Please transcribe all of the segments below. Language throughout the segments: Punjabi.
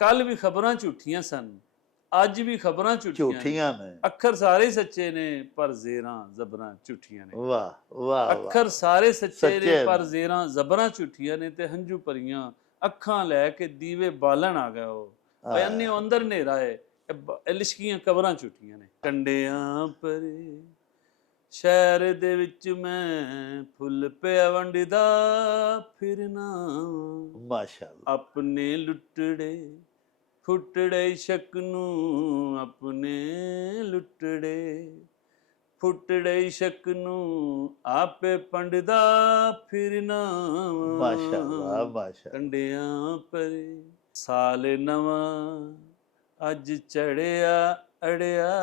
ਕੱਲ ਵੀ ਖਬਰਾਂ ਝੂਠੀਆਂ ਸਨ, ਅੱਜ ਵੀ ਖਬਰਾਂ ਝੂਠੀਆਂ ਨੇ। ਅੱਖਰ ਸਾਰੇ ਸੱਚੇ ਨੇ ਪਰ ਜ਼ੇਰਾਂ ਜ਼ਬਰਾਂ ਝੂਠੀਆਂ ਨੇ। ਵਾਹ ਵਾਹ। ਅੱਖਰ ਸਾਰੇ ਸੱਚੇ ਨੇ ਪਰ ਜ਼ੇਰਾਂ ਜ਼ਬਰਾਂ ਝੂਠੀਆਂ ਨੇ। ਤੇ ਹੰਝੂ ਭਰੀਆਂ ਅੱਖਾਂ ਲੈ ਕੇ ਦੀਵੇ ਬਾਲਣ ਆ ਗਿਆ ਉਹ ਅੰਨੇ ਅੰਦਰ ਹਨੇਰਾ ਹੈ, ਲਿਸ਼ਕੀਆਂ ਕਬਰਾਂ ਝੂਠੀਆਂ ਨੇ। ਕੰਡਿਆਂ ਪਰੇ ਸ਼ਹਿਰ ਦੇ ਵਿੱਚ ਮੈਂ ਫੁੱਲ ਪਿਆ ਵੰਡਦਾ ਫਿਰਨਾ, ਮਾਸ਼ਾਅੱਲਾ। ਆਪਣੇ ਲੁੱਟੜੇ ਫੁੱਟੜੇ ਸ਼ਕ ਨੂੰ, ਆਪਣੇ ਲੁੱਟੜੇ ਫੁੱਟੜੇ ਸ਼ਕ ਨੂੰ ਆਪੇ ਪੰਡਦਾ ਫਿਰਨਾ। ਮਾਸ਼ਾਅੱਲਾ ਮਾਸ਼ਾਅੱਲਾ। ਕੰਡਿਆਂ ਪਰੇ ਸਾਲ ਨਵਾਂ ਅੱਜ ਚੜਿਆ ਅੜਿਆ,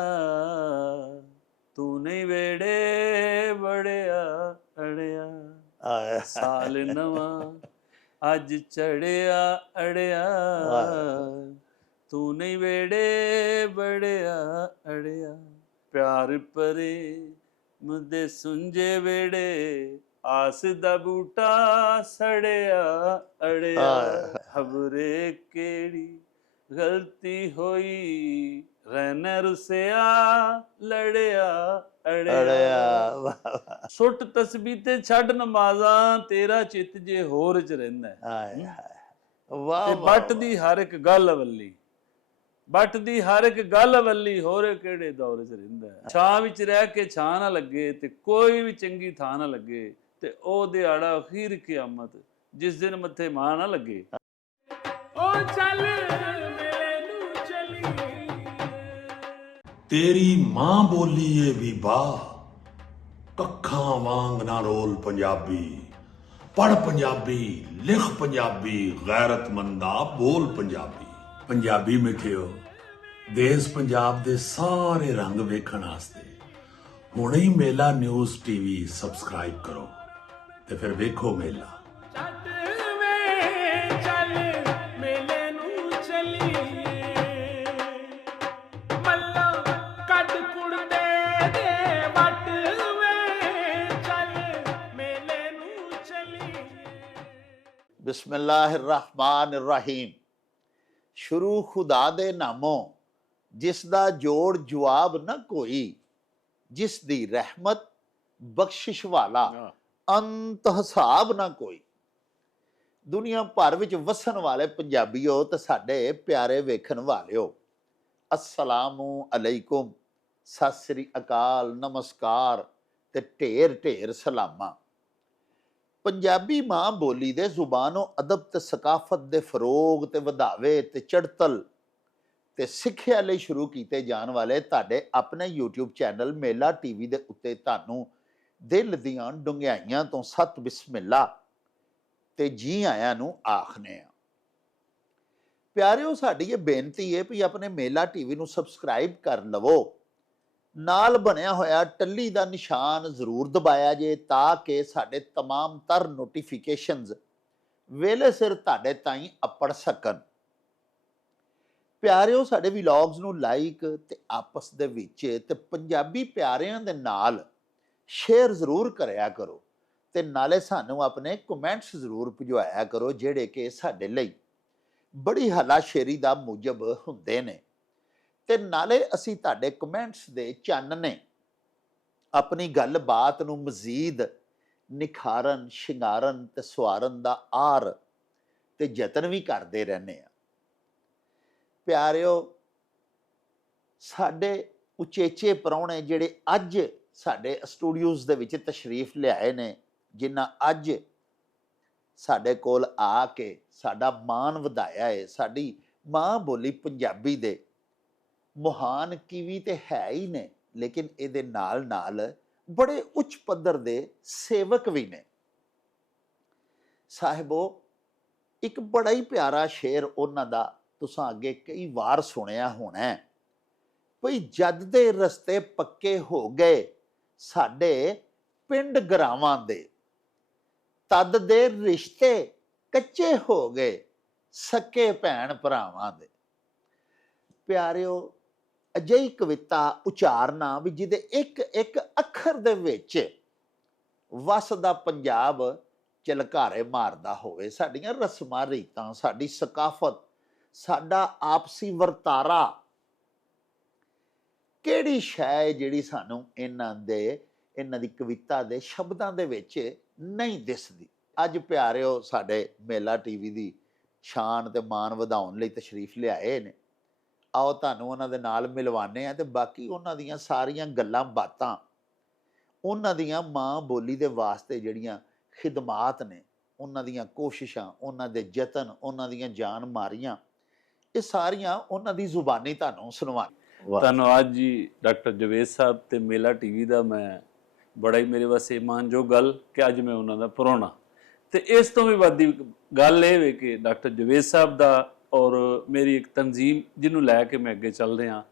ਤੂੰ ਨਹੀਂ ਵੇੜੇ ਵੜਿਆ ਅੜਿਆ। ਸਾਲ ਨਵਾਂ ਅੱਜ ਚੜਿਆ ਅੜਿਆ, ਤੂੰ ਨਹੀਂ ਵੇੜੇ ਵੜਿਆ ਅੜਿਆ। ਪਿਆਰ ਪਰੇ ਮੁਦੇ ਸੁੰਝੇ ਵੇੜੇ, ਆਸ ਦਾ ਬੂਟਾ ਸੜਿਆ ਅੜਿਆ। ਖਬਰੇ ਕਿਹੜੀ ਗਲਤੀ ਹੋਈ, ਰਹਿਣਾ ਰੁਸਿਆ ਲੜਿਆ ਅੜਿਆ। ਸੁੱਟ ਤਸਬੀਹ ਤੇ ਛੱਡ ਨਮਾਜ਼ਾਂ, ਤੇਰਾ ਚਿੱਤ ਜੇ ਹੋਰ ਚ ਰਹਿੰਦਾ। ਵਾਹ। ਬੱਟ ਦੀ ਹਰ ਇੱਕ ਗੱਲ ਅਵੱਲੀ, ਬੱਟ ਦੀ ਹਰ ਇੱਕ ਗੱਲ ਅਵੱਲੀ, ਹੋਰ ਕਿਹੜੇ ਦੌਰ ਚ ਰਹਿੰਦਾ। ਛਾਂ ਵਿੱਚ ਰਹਿ ਕੇ ਛਾਂ ਨਾ ਲੱਗੇ, ਤੇ ਕੋਈ ਵੀ ਚੰਗੀ ਥਾਂ ਨਾ ਲੱਗੇ, ਤੇ ਉਹ ਦਿਹਾੜਾ ਅਖੀਰ ਕਿਆਮਤ, ਜਿਸ ਦਿਨ ਮੱਥੇ ਮਾਂ ਨਾ ਲੱਗੇ। ਉਹ ਚੱਲ ਮੇਲੇ ਨੂੰ ਚਲੀਏ, ਤੇਰੀ ਮਾਂ ਬੋਲੀ ਏ ਬੀਬਾ, ਕੱਖਾਂ ਵਾਂਗ ਨਾ ਰੋਲ ਪੰਜਾਬੀ, ਪੜ੍ਹ ਪੰਜਾਬੀ, ਲਿਖ ਪੰਜਾਬੀ, ਗੈਰਤਮੰਦਾ ਬੋਲ ਪੰਜਾਬੀ। ਪੰਜਾਬੀ ਮਿੱਠਿਓ, ਦੇਸ਼ ਪੰਜਾਬ ਦੇ ਸਾਰੇ ਰੰਗ ਵੇਖਣ ਵਾਸਤੇ ਹੁਣੇ ਹੀ ਮੇਲਾ ਨਿਊਜ਼ ਟੀਵੀ ਸਬਸਕ੍ਰਾਈਬ ਕਰੋ ਤੇ ਫਿਰ ਵੇਖੋ ਮੇਲਾ। ਛੱਡ ਵੇ ਚੱਲ ਮੇਲੇ ਨੂੰ ਚਲੀਏ, ਮੱਲਾ ਕੱਢ ਕੁੜਦੇ ਦੇ ਵੱਟ ਵੇ, ਚੱਲ ਮੇਲੇ ਨੂੰ ਚਲੀਏ। ਬਿਸਮਿल्लाहिर रहमानिर रहीम। शुरू खुदा दे नामों, जिस दा जोड़ जवाब न कोई, जिस दी रहमत बख्शिश वाला अंत हिसाब ना कोई। दुनिया भर विच वसन वाले पंजाबीओ ते साडे प्यारे वेखण वालिओ, अस्सलामु अलैकुम, सत श्री अकाल, नमस्कार ते ढेर ढेर सलामा। पंजाबी मां बोली दे जुबानो अदब ते सकाफत दे फरोग ते वधावे ते चढ़तल ते सिੱਖਿਆ ਲਈ शुरू ਕੀਤੇ ਜਾਣ ਵਾਲੇ ਤੁਹਾਡੇ ਆਪਣੇ YouTube ਚੈਨਲ ਮੇਲਾ ਟੀਵੀ ਦੇ ਉੱਤੇ ਤੁਹਾਨੂੰ ਦਿਲ ਦੀਆਂ ਡੁੰਘਾਈਆਂ ਤੋਂ ਸਤ ਬਿਸਮਿਲ੍ਲਾ ਤੇ ਜੀ ਆਇਆਂ ਨੂੰ ਆਖਨੇ ਆ। ਪਿਆਰਿਓ, ਸਾਡੀ ਇਹ ਬੇਨਤੀ ਹੈ ਵੀ ਆਪਣੇ ਮੇਲਾ ਟੀਵੀ ਨੂੰ ਸਬਸਕ੍ਰਾਈਬ ਕਰ ਲਵੋ, ਨਾਲ ਬਣਿਆ ਹੋਇਆ ਟੱਲੀ ਦਾ ਨਿਸ਼ਾਨ ਜ਼ਰੂਰ ਦਬਾਇਆ ਜੇ, ਤਾਂ ਕਿ ਸਾਡੇ तमाम तर ਨੋਟੀਫਿਕੇਸ਼ਨਸ ਵੇਲੇ ਸਿਰ ਤੁਹਾਡੇ ਤਾਈਂ ਅੱਪੜ ਸਕਣ। ਪਿਆਰਿਓ, ਸਾਡੇ ਵਲੌਗਸ ਨੂੰ ਲਾਈਕ ਤੇ ਆਪਸ ਦੇ ਵਿੱਚ ਤੇ ਪੰਜਾਬੀ ਪਿਆਰਿਆਂ ਦੇ ਨਾਲ ਸ਼ੇਅਰ ਜ਼ਰੂਰ ਕਰਿਆ ਕਰੋ, ਤੇ ਨਾਲੇ ਸਾਨੂੰ ਆਪਣੇ ਕਮੈਂਟਸ ਜ਼ਰੂਰ ਭਿਜਵਾਇਆ ਕਰੋ, ਜਿਹੜੇ ਕਿ ਸਾਡੇ ਲਈ ਬੜੀ ਹਲਾਸ਼ੇਰੀ ਦਾ ਮੂਜਬ ਹੁੰਦੇ ਨੇ। ਤੇ ਨਾਲੇ ਅਸੀਂ ਤੁਹਾਡੇ ਕਮੈਂਟਸ ਦੇ ਚਾਨਣੇ ਆਪਣੀ ਗੱਲਬਾਤ ਨੂੰ ਮਜ਼ੀਦ ਨਿਖਾਰਨ, ਸ਼ਿੰਗਾਰਨ ਤੇ ਸਵਾਰਨ ਦਾ ਆਰ ਤੇ ਯਤਨ ਵੀ ਕਰਦੇ ਰਹਿੰਦੇ ਆ। ਪਿਆਰਿਓ, ਸਾਡੇ ਉਚੇਚੇ ਪ੍ਰਾਹੁਣੇ ਜਿਹੜੇ ਅੱਜ ਸਾਡੇ ਸਟੂਡੀਓਜ਼ ਦੇ ਵਿੱਚ ਤਸ਼ਰੀਫ ਲਿਆਏ ਨੇ, ਜਿਨ੍ਹਾਂ ਅੱਜ ਸਾਡੇ ਕੋਲ ਆ ਕੇ ਸਾਡਾ ਮਾਣ ਵਧਾਇਆ ਹੈ, ਸਾਡੀ ਮਾਂ ਬੋਲੀ ਪੰਜਾਬੀ ਦੇ ਮਹਾਨ ਕੀਵੀ ਤੇ ਹੈ ਹੀ ਨੇ, ਲੇਕਿਨ ਇਹਦੇ ਨਾਲ ਨਾਲ ਬੜੇ ਉੱਚ ਪੱਧਰ ਦੇ ਸੇਵਕ ਵੀ ਨੇ। ਸਾਹਿਬੋ, ਇੱਕ ਬੜਾ ਹੀ ਪਿਆਰਾ ਸ਼ੇਰ ਉਹਨਾਂ ਦਾ ਤੁਸਾਂ ਅੱਗੇ ਕਈ ਵਾਰ ਸੁਣਿਆ ਹੋਣਾ, ਭਈ ਜਦ ਦੇ ਰਸਤੇ ਪੱਕੇ ਹੋ ਗਏ ਸਾਡੇ ਪਿੰਡ ਗਰਾਵਾਂ ਦੇ, ਤਦ ਦੇ ਰਿਸ਼ਤੇ ਕੱਚੇ ਹੋ ਗਏ ਸਕੇ ਭੈਣ ਭਰਾਵਾਂ ਦੇ। ਪਿਆਰਿਓ, ਅਜਿਹੀ ਕਵਿਤਾ ਉਚਾਰਨਾ ਵੀ ਜਿਹਦੇ ਇੱਕ ਇੱਕ ਅੱਖਰ ਦੇ ਵਿੱਚ ਵਸਦਾ ਪੰਜਾਬ ਝਲਕਾਰੇ ਮਾਰਦਾ ਹੋਵੇ। ਸਾਡੀਆਂ ਰਸਮਾਂ ਰੀਤਾਂ, ਸਾਡੀ ਸਕਾਫਤ, ਸਾਡਾ ਆਪਸੀ ਵਰਤਾਰਾ, ਕਿਹੜੀ ਸ਼ੈ ਹੈ ਜਿਹੜੀ ਸਾਨੂੰ ਇਹਨਾਂ ਦੀ ਕਵਿਤਾ ਦੇ ਸ਼ਬਦਾਂ ਦੇ ਵਿੱਚ ਨਹੀਂ ਦਿਸਦੀ। ਅੱਜ ਪਿਆਰਿਓ ਸਾਡੇ ਮੇਲਾ ਟੀਵੀ ਦੀ ਸ਼ਾਨ ਤੇ ਮਾਣ ਵਧਾਉਣ ਲਈ ਤਸ਼ਰੀਫ ਲਿਆਏ ਨੇ। ਆਓ ਤੁਹਾਨੂੰ ਉਹਨਾਂ ਦੇ ਨਾਲ ਮਿਲਵਾਨੇ ਆ ਤੇ ਬਾਕੀ ਉਹਨਾਂ ਦੀਆਂ ਸਾਰੀਆਂ ਗੱਲਾਂ ਬਾਤਾਂ, ਉਹਨਾਂ ਦੀਆਂ ਮਾਂ ਬੋਲੀ ਦੇ ਵਾਸਤੇ ਜਿਹੜੀਆਂ ਖਿਦਮਾਤ ਨੇ, ਉਹਨਾਂ ਦੀਆਂ ਕੋਸ਼ਿਸ਼ਾਂ, ਉਹਨਾਂ ਦੇ ਯਤਨ, ਉਹਨਾਂ ਦੀਆਂ ਜਾਨ ਮਾਰੀਆਂ, ਇਹ ਸਾਰੀਆਂ ਉਹਨਾਂ ਦੀ ਜ਼ੁਬਾਨੀ ਤੁਹਾਨੂੰ ਸੁਣਵਾ। ਧੰਨਵਾਦ ਜੀ ਡਾਕਟਰ ਜਵੇਦ ਸਾਹਿਬ ਤੇ ਮੇਲਾ ਟੀਵੀ ਦਾ। ਮੈਂ ਬੜਾ ਹੀ ਮੇਰੇ ਵਾਸਤੇ ਮਾਣਯੋਗ ਗੱਲ ਕਿ ਅੱਜ ਮੈਂ ਉਹਨਾਂ ਦਾ ਪ੍ਰਾਹੁਣਾ, ਤੇ ਇਸ ਤੋਂ ਵੀ ਵੱਡੀ ਗੱਲ ਇਹ ਵੇ ਕਿ ਡਾਕਟਰ ਜਵੇਦ ਸਾਹਿਬ ਦਾ ਔਰ ਮੇਰੀ ਇੱਕ ਤਨਜ਼ੀਮ ਜਿਹਨੂੰ ਲੈ ਕੇ ਮੈਂ ਅੱਗੇ ਚੱਲ ਰਿਹਾ,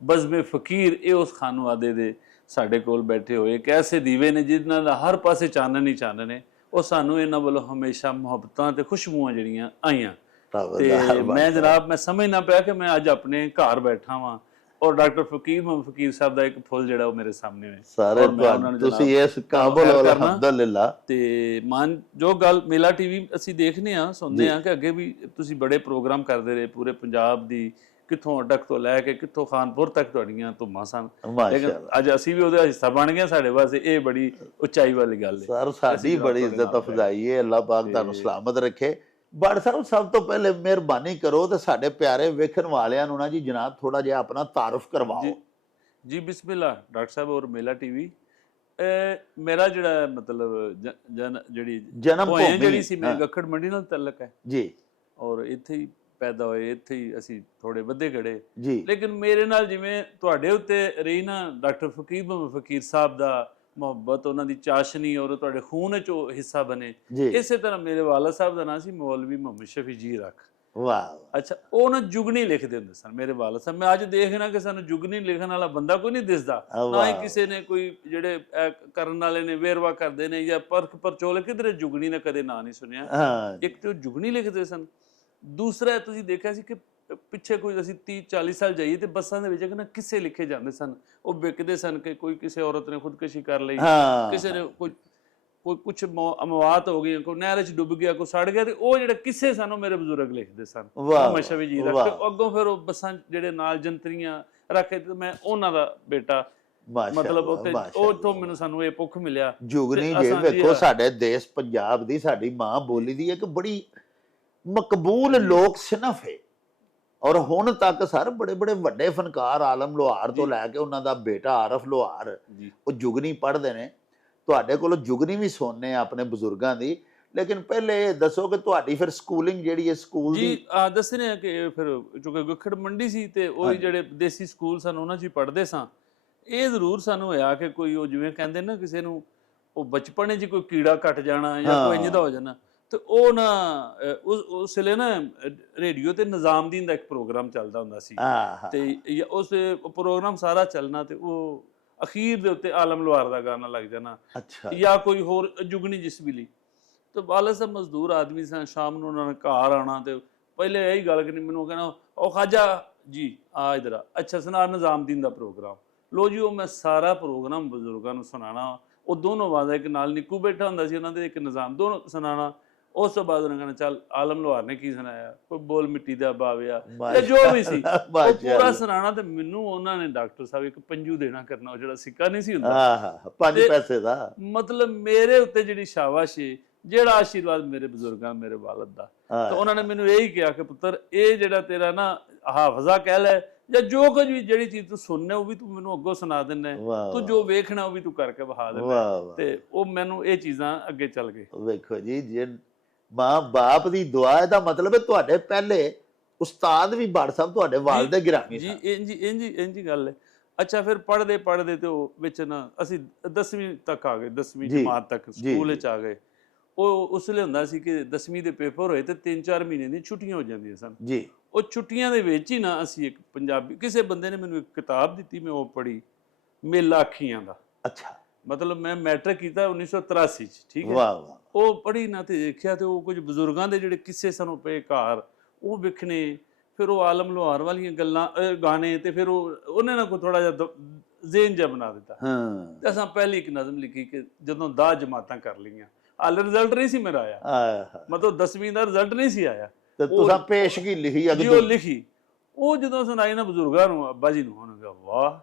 ਬਜ਼ਮੇ ਫਕੀਰ, ਇਹ ਉਸ ਖਾਨਵਾਦੇ ਦੇ ਸਾਡੇ ਕੋਲ ਬੈਠੇ ਹੋਏ ਇੱਕ ਐਸੇ ਦੀਵੇ ਨੇ ਜਿਨ੍ਹਾਂ ਦਾ ਹਰ ਪਾਸੇ ਚਾਨਣ ਹੀ ਚਾਨਣ ਨੇ। ਉਹ ਸਾਨੂੰ ਇਹਨਾਂ ਵੱਲੋਂ ਹਮੇਸ਼ਾ ਮੁਹੱਬਤਾਂ ਤੇ ਖੁਸ਼ਬੂਆਂ ਜਿਹੜੀਆਂ ਆਈਆਂ, ਤੇ ਮੈਂ ਜਨਾਬ ਮੈਂ ਸਮਝ ਨਾ ਪਿਆ ਕਿ ਮੈਂ ਅੱਜ ਆਪਣੇ ਘਰ ਬੈਠਾ ਵਾਂ ਔਰ ਡਾਕਟਰ ਮੁਹੰਮਦ ਫਕੀਰ ਸਾਹਿਬ ਦਾ ਇੱਕ ਫੁੱਲ ਜਿਹੜਾ ਉਹ ਮੇਰੇ ਸਾਹਮਣੇ ਹੈ। ਸਾਰੇ ਤੁਸੀਂ ਇਸ ਕਾਬਲ ਹੋ, ਅਲਹਮਦੁਲਿਲਾ। ਤੇ ਮਾਨ ਜੋ ਗੱਲ ਮੇਲਾ ਟੀਵੀ ਅਸੀਂ ਦੇਖਨੇ ਆ, ਸੁਣਦੇ ਆ ਕਿ ਅੱਗੇ ਵੀ ਤੁਸੀਂ ਬੜੇ ਪ੍ਰੋਗਰਾਮ ਕਰਦੇ ਰਹੇ ਪੂਰੇ ਪੰਜਾਬ ਦੀ, ਕਿੱਥੋਂ ਅਟਕ ਤੋਂ ਲੈ ਕੇ ਕਿੱਥੋਂ ਖਾਨਪੁਰ ਤੱਕ ਤੁਹਾਡੀਆਂ ਧੁੰਮਾਂ ਸਨ, ਲੇਕਿਨ ਅੱਜ ਅਸੀਂ ਵੀ ਉਹਦਾ ਹਿੱਸਾ ਬਣ ਗਏ। ਸਾਡੇ ਵਾਸਤੇ ਇਹ ਬੜੀ ਉਚਾਈ ਵਾਲੀ ਗੱਲ ਹੈ ਸਰ, ਸਾਡੀ ਬੜੀ ਇੱਜ਼ਤ ਅਫਜ਼ਾਈ ਹੈ। ਅੱਲਾਹ ਪਾਕ ਤੁਹਾਨੂੰ ਸਲਾਮਤ ਰੱਖੇ। ਬੜ ਸਾਹਿਬ, ਸਭ ਤੋਂ ਪਹਿਲੇ ਮਿਹਰਬਾਨੀ ਕਰੋ ਤੇ ਸਾਡੇ ਪਿਆਰੇ ਵੇਖਣ ਵਾਲਿਆਂ ਨੂੰ ਨਾ ਜੀ ਜਨਾਬ ਥੋੜਾ ਜਿਹਾ ਆਪਣਾ ਤਾਰਫ ਕਰਵਾਓ। ਜੀ ਬਿਸਮਿਲ੍ਲਾ ਡਾਕਟਰ ਸਾਹਿਬ ਔਰ ਮੇਲਾ ਟੀਵੀ। ਮੇਰਾ ਜਿਹੜਾ ਮਤਲਬ ਜਿਹੜੀ ਜਨਮ ਭੂਮੀ ਜਿਹੜੀ ਸੀ ਮੇਰੇ ਗੱਖੜ ਮੰਡੀ ਨਾਲ ਤਾਲੁਕ ਹੈ ਜੀ, ਔਰ ਇੱਥੇ ਹੀ ਪੈਦਾ ਹੋਏ, ਇੱਥੇ ਹੀ ਅਸੀਂ ਥੋੜੇ ਵੱਧੇ ਗੜੇ ਜੀ। ਲੇਕਿਨ ਮੇਰੇ ਨਾਲ ਜਿਵੇਂ ਤੁਹਾਡੇ ਉੱਤੇ ਰਹੀ ਨਾ ਡਾਕਟਰ ਮੁਹੰਮਦ ਫਕੀਰ ਸਾਹਿਬ ਦਾ ਮੁਹੱਬਤ, ਉਹਨਾਂ ਦੀ ਚਾਸ਼ਨੀ ਔਰ ਤੁਹਾਡੇ ਖੂਨ ਚ ਉਹ ਹਿੱਸਾ ਬਣੇ, ਇਸੇ ਤਰ੍ਹਾਂ ਮੇਰੇ ਵਾਲਦ ਸਾਹਿਬ ਦਾ ਨਾਂ ਸੀ ਮੌਲਵੀ ਮੁਹੰਮਦ ਸ਼ਫੀ ਜੀ ਰੱਖ। ਵਾਹ। ਅੱਛਾ, ਉਹ ਨਾ ਜੁਗਨੀ ਲਿਖਦੇ ਹੁੰਦੇ ਸਨ ਮੇਰੇ ਵਾਲਦ ਸਾਹਿਬ। ਮੈਂ ਅੱਜ ਦੇਖਣਾ ਕਿ ਸਾਨੂੰ ਜੁਗਨੀ ਲਿਖਣ ਵਾਲਾ ਬੰਦਾ ਕੋਈ ਨਹੀਂ ਦਿਸਦਾ, ਨਾ ਹੀ ਕਿਸੇ ਨੇ ਕੋਈ ਜਿਹੜੇ ਕਰਨ ਵਾਲੇ ਨੇ ਵੇਰਵਾ ਕਰਦੇ ਨੇ ਜਾਂ ਪਰਖ ਪਰਚੋਲੇ, ਕਿਧਰੇ ਜੁਗਨੀ ਨੇ ਕਦੇ ਨਾਂ ਨਹੀਂ ਸੁਣਿਆ। ਇੱਕ ਤੇ ਉਹ ਜੁਗਨੀ ਲਿਖਦੇ ਸਨ, ਦੂਸਰਾ ਤੁਸੀਂ ਦੇਖਿਆ ਸੀ ਕਿ ਪਿੱਛੇ ਕੋਈ ਅਸੀਂ 30-40 ਸਾਲ ਜਾਈਏ ਤੇ ਬੱਸਾਂ ਦੇ ਵਿੱਚ ਨਾ ਕਿੱਸੇ ਲਿਖੇ ਜਾਂਦੇ ਸਨ, ਉਹ ਵਿਕਦੇ ਸਨ ਕਿ ਕੋਈ ਕਿਸੇ ਔਰਤ ਨੇ ਖੁਦਕੁਸ਼ੀ ਕਰ ਲਈ, ਕਿਸੇ ਨੇ ਕੋਈ ਕੁਛ ਅਮਵਾਤ ਹੋ ਗਈ, ਕੋਈ ਨਹਿਰ 'ਚ ਡੁੱਬ ਗਿਆ, ਕੋਈ ਸੜ ਗਿਆ, ਤੇ ਉਹ ਜਿਹੜੇ ਕਿੱਸੇ ਸਨ ਉਹ ਮੇਰੇ ਬਜ਼ੁਰਗ ਲਿਖਦੇ ਸਨ ਮੁਹੰਮਦ ਸ਼ਫੀ ਜੀ ਰੱਖ। ਅੱਗੋਂ ਫਿਰ ਉਹ ਬੱਸਾਂ ਜਿਹੜੇ ਨਾਲ ਜੰਤਰੀਆਂ ਰੱਖੇ ਤੇ ਮੈਂ ਉਹਨਾਂ ਦਾ ਬੇਟਾ, ਮਤਲਬ ਉੱਥੋਂ ਮੈਨੂੰ ਸਾਨੂੰ ਇਹ ਪੁੱਖ ਮਿਲਿਆ। ਜੁਗਨੀ ਜੀ ਵੇਖੋ, ਸਾਡੇ ਦੇਸ਼ ਪੰਜਾਬ ਦੀ, ਸਾਡੀ ਮਾਂ ਬੋਲੀ ਦੀ ਇੱਕ ਬੜੀ ਮਕਬੂਲ ਲੋਕ ਸਿਨਫ ਹੈ, ਔਰ ਹੁਣ ਤੱਕ ਸਰ ਬੜੇ ਬੜੇ ਵੱਡੇ ਫਨਕਾਰ ਆਲਮ ਲੋਹਾਰ ਤੋਂ ਲੈ ਕੇ ਉਹਨਾਂ ਦਾ ਬੇਟਾ ਆਰਫ ਲੋਹਾਰ, ਉਹ ਜੁਗਨੀ ਪੜ੍ਹਦੇ ਨੇ। ਤੁਹਾਡੇ ਕੋਲੋਂ ਜੁਗਨੀ ਵੀ ਸੁਣਨੇ ਆਪਣੇ ਬਜ਼ੁਰਗਾਂ ਦੀ, ਲੇਕਿਨ ਪਹਿਲੇ ਇਹ ਦੱਸੋ ਕਿ ਤੁਹਾਡੀ ਫਿਰ ਸਕੂਲਿੰਗ ਜਿਹੜੀ ਹੈ ਸਕੂਲ ਦੀ? ਜੀ ਦੱਸਣੇ ਆ ਕਿ ਫਿਰ ਚੁੱਕੇ ਗੱਖੜ ਮੰਡੀ ਸੀ ਤੇ ਉਹ ਜਿਹੜੇ ਦੇਸੀ ਸਕੂਲ ਸਨ ਉਹਨਾਂ 'ਚ ਹੀ ਪੜ੍ਹਦੇ ਸਾਂ। ਇਹ ਜ਼ਰੂਰ ਸਾਨੂੰ ਹੋਇਆ ਕਿ ਕੋਈ ਉਹ ਜਿਵੇਂ ਕਹਿੰਦੇ ਨਾ ਕਿਸੇ ਨੂੰ ਉਹ ਬਚਪਨੇ 'ਚ ਕੋਈ ਕੀੜਾ ਕੱਟ ਜਾਣਾ ਜਾਂ ਕੋਈ ਇੰਝ ਦਾ ਹੋ ਜਾਣਾ, ਤੇ ਉਹ ਨਾ ਉਸ ਵੇਲੇ ਨਾ ਰੇਡੀਓ ਤੇ ਨਿਜ਼ਾਮਦੀਨ ਦਾ ਇੱਕ ਪ੍ਰੋਗਰਾਮ ਚੱਲਦਾ ਹੁੰਦਾ ਸੀ, ਤੇ ਉਸ ਪ੍ਰੋਗਰਾਮ ਸਾਰਾ ਚੱਲਣਾ ਤੇ ਉਹ ਅਖੀਰ ਦੇ ਉੱਤੇ ਆਲਮ ਲੋਹਾਰ ਦਾ ਗਾਣਾ ਲੱਗ ਜਾਣਾ ਜਾਂ ਕੋਈ ਹੋਰ ਜੁਗਨੀ ਜਿਸ ਵੇਲੇ। ਤੇ ਵਾਲਦ ਸਾਹਿਬ ਮਜ਼ਦੂਰ ਆਦਮੀ ਸਨ, ਸ਼ਾਮ ਨੂੰ ਉਹਨਾਂ ਨੇ ਘਰ ਆਉਣਾ ਤੇ ਪਹਿਲੇ ਇਹੀ ਗੱਲ ਕਰਨੀ, ਮੈਨੂੰ ਕਹਿਣਾ ਉਹ ਖਾਜਾ ਜੀ ਆ ਇਧਰ ਆ, ਅੱਛਾ ਸੁਣਾ ਨਿਜ਼ਾਮਦੀਨ ਦਾ ਪ੍ਰੋਗਰਾਮ। ਲੋ ਜੀ, ਉਹ ਮੈਂ ਸਾਰਾ ਪ੍ਰੋਗਰਾਮ ਬਜ਼ੁਰਗਾਂ ਨੂੰ ਸੁਣਾਉਣਾ। ਉਹ ਦੋਨੋਂ ਆਵਾਜ਼ਾਂ, ਇੱਕ ਨਾਲ ਨਿੱਕੂ ਬੈਠਾ ਹੁੰਦਾ ਸੀ ਉਹਨਾਂ ਦੇ, ਇੱਕ ਨਿਜ਼ਾਮ, ਦੋਨੋਂ ਸੁਣਾਉਣਾ। ਉਸ ਤੋਂ ਬਾਅਦ ਉਹਨਾਂ ਕਹਿਣਾ ਚੱਲ ਆਲਮ ਲੋਹਾਰ ਨੇ ਕੀ ਸੁਣਾਇਆ, ਕੋਈ ਬੋਲ ਮਿੱਟੀ ਦਾ ਬਾਵਿਆ ਜਾਂ ਜੋ ਵੀ ਸੀ ਉਹ ਪੂਰਾ ਸੁਣਾਉਣਾ। ਤੇ ਮੈਨੂੰ ਉਹਨਾਂ ਨੇ ਡਾਕਟਰ ਸਾਹਿਬ ਇੱਕ ਪੰਜੂ ਦੇਣਾ ਕਰਨਾ, ਉਹ ਜਿਹੜਾ ਸਿੱਕਾ ਨਹੀਂ ਸੀ ਹੁੰਦਾ 5 ਪੈਸੇ ਦਾ, ਮਤਲਬ ਮੇਰੇ ਉੱਤੇ ਜਿਹੜੀ ਸ਼ਾਬਾਸ਼ ਏ, ਜਿਹੜਾ ਆਸ਼ੀਰਵਾਦ ਮੇਰੇ ਬਜ਼ੁਰਗਾਂ, ਮੇਰੇ ਵਾਲਦ ਦਾ। ਤਾਂ ਉਹਨਾਂ ਨੇ ਮੈਨੂੰ ਇਹੀ ਕਿਹਾ ਕਿ ਪੁੱਤਰ ਇਹ ਜਿਹੜਾ ਤੇਰਾ ਨਾ ਹਾਫਜ਼ਾ ਕਹਿ ਲੈ, ਜਾਂ ਜੋ ਕੁਝ ਵੀ ਜਿਹੜੀ ਚੀਜ਼ ਤੂੰ ਸੁਣਨਾ ਉਹ ਵੀ ਤੂੰ ਮੈਨੂੰ ਅੱਗੋਂ ਸੁਣਾ ਦਿੰਦਾ, ਤੂੰ ਜੋ ਵੇਖਣਾ ਉਹ ਵੀ ਤੂੰ ਕਰਕੇ ਵਿਖਾ ਦਿੰਦਾ। ਤੇ ਉਹ ਮੈਨੂੰ ਇਹ ਚੀਜ਼ਾਂ ਅੱਗੇ ਚੱਲ ਗਏ। ਵੇਖੋ ਜੀ, ਜੇ ਮਾਂ ਬਾਪ ਦੀ ਦੁਆ, ਇਹਦਾ ਮਤਲਬ ਹੈ ਤੁਹਾਡੇ ਪਹਿਲੇ ਉਸਤਾਦ ਵੀ ਬੜ ਸਾਹਿਬ ਤੁਹਾਡੇ ਵਾਲਿਦ ਗਿਰਾਮੀ ਜੀ। ਇੰਜ ਗੱਲ ਹੈ। ਅੱਛਾ, ਫਿਰ ਪੜ੍ਹਦੇ ਪੜ੍ਹਦੇ ਤੇ ਉਹ ਵਿੱਚ ਨਾ ਅਸੀਂ 10ਵੀਂ ਤੱਕ ਆ ਗਏ, 10ਵੀਂ ਜਮਾਤ ਤੱਕ ਸਕੂਲ ਵਿੱਚ ਆ ਗਏ। ਉਹ ਉਸ ਵੇਲੇ ਹੁੰਦਾ ਸੀ ਕਿ 10ਵੀਂ ਦੇ ਪੇਪਰ ਹੋਏ ਤੇ 3-4 ਮਹੀਨੇ ਦੀਆਂ ਛੁੱਟੀਆਂ ਹੋ ਜਾਂਦੀਆਂ ਸਨ ਜੀ। ਉਹ ਛੁੱਟੀਆਂ ਦੇ ਵਿੱਚ ਹੀ ਨਾ ਅਸੀਂ ਇੱਕ ਪੰਜਾਬੀ, ਕਿਸੇ ਬੰਦੇ ਨੇ ਮੈਨੂੰ ਇੱਕ ਕਿਤਾਬ ਦਿੱਤੀ, ਮੈਂ ਉਹ ਪੜ੍ਹੀ, ਮੇਲਾ ਅੱਖੀਆਂ ਦਾ। ਅੱਛਾ, ਮਤਲਬ ਮੈਂ ਮੈਟ੍ਰਿਕ ਕੀਤਾ 1983 ਚ, ਠੀਕ ਹੈ। ਵਾਹ ਵਾਹ। ਉਹ ਪੜ੍ਹੀ ਨਾ ਤੇ ਦੇਖਿਆ ਤੇ ਉਹ ਕੁਝ ਬਜ਼ੁਰਗਾਂ ਦੇ ਜਿਹੜੇ ਕਿੱਸੇ ਸਨ ਪਏ ਘਰ, ਉਹ ਵਿਖਣੇ। ਫਿਰ ਉਹ ਆਲਮ ਲੋਹਾਰ ਵਾਲੀਆਂ ਗੱਲਾਂ, ਗਾਣੇ, ਤੇ ਫਿਰ ਉਹਨੇ ਨਾ ਕੋਈ ਥੋੜਾ ਜਿਹਾ ਜ਼ੇਨ ਜਿਹਾ ਬਣਾ ਦਿੱਤਾ। ਤੇ ਅਸਾਂ ਪਹਿਲੀ ਇੱਕ ਨਜ਼ਮ ਲਿਖੀ ਕਿ ਜਦੋਂ 10 ਜਮਾਤਾਂ ਕਰ ਲਈਆਂ, ਹਾਲੇ ਰਿਜ਼ਲਟ ਨਹੀਂ ਸੀ ਮੇਰਾ ਆਇਆ, ਮਤਲਬ 10ਵੀਂ ਦਾ ਰਿਜ਼ਲਟ ਨਹੀਂ ਸੀ ਆਇਆ, ਤੇ ਤੁਸੀਂ ਪੇਸ਼ਗੀ ਲਿਖੀ ਜੀ ਉਹ ਅਗਦੂ ਲਿਖੀ, ਉਹ ਜਦੋਂ ਸੁਣਾਈ ਨਾ ਬਜ਼ੁਰਗਾਂ ਨੂੰ, ਅੱਬਾ ਜੀ ਨੂੰ, ਉਹਨੇ ਕਿਹਾ ਵਾਹ।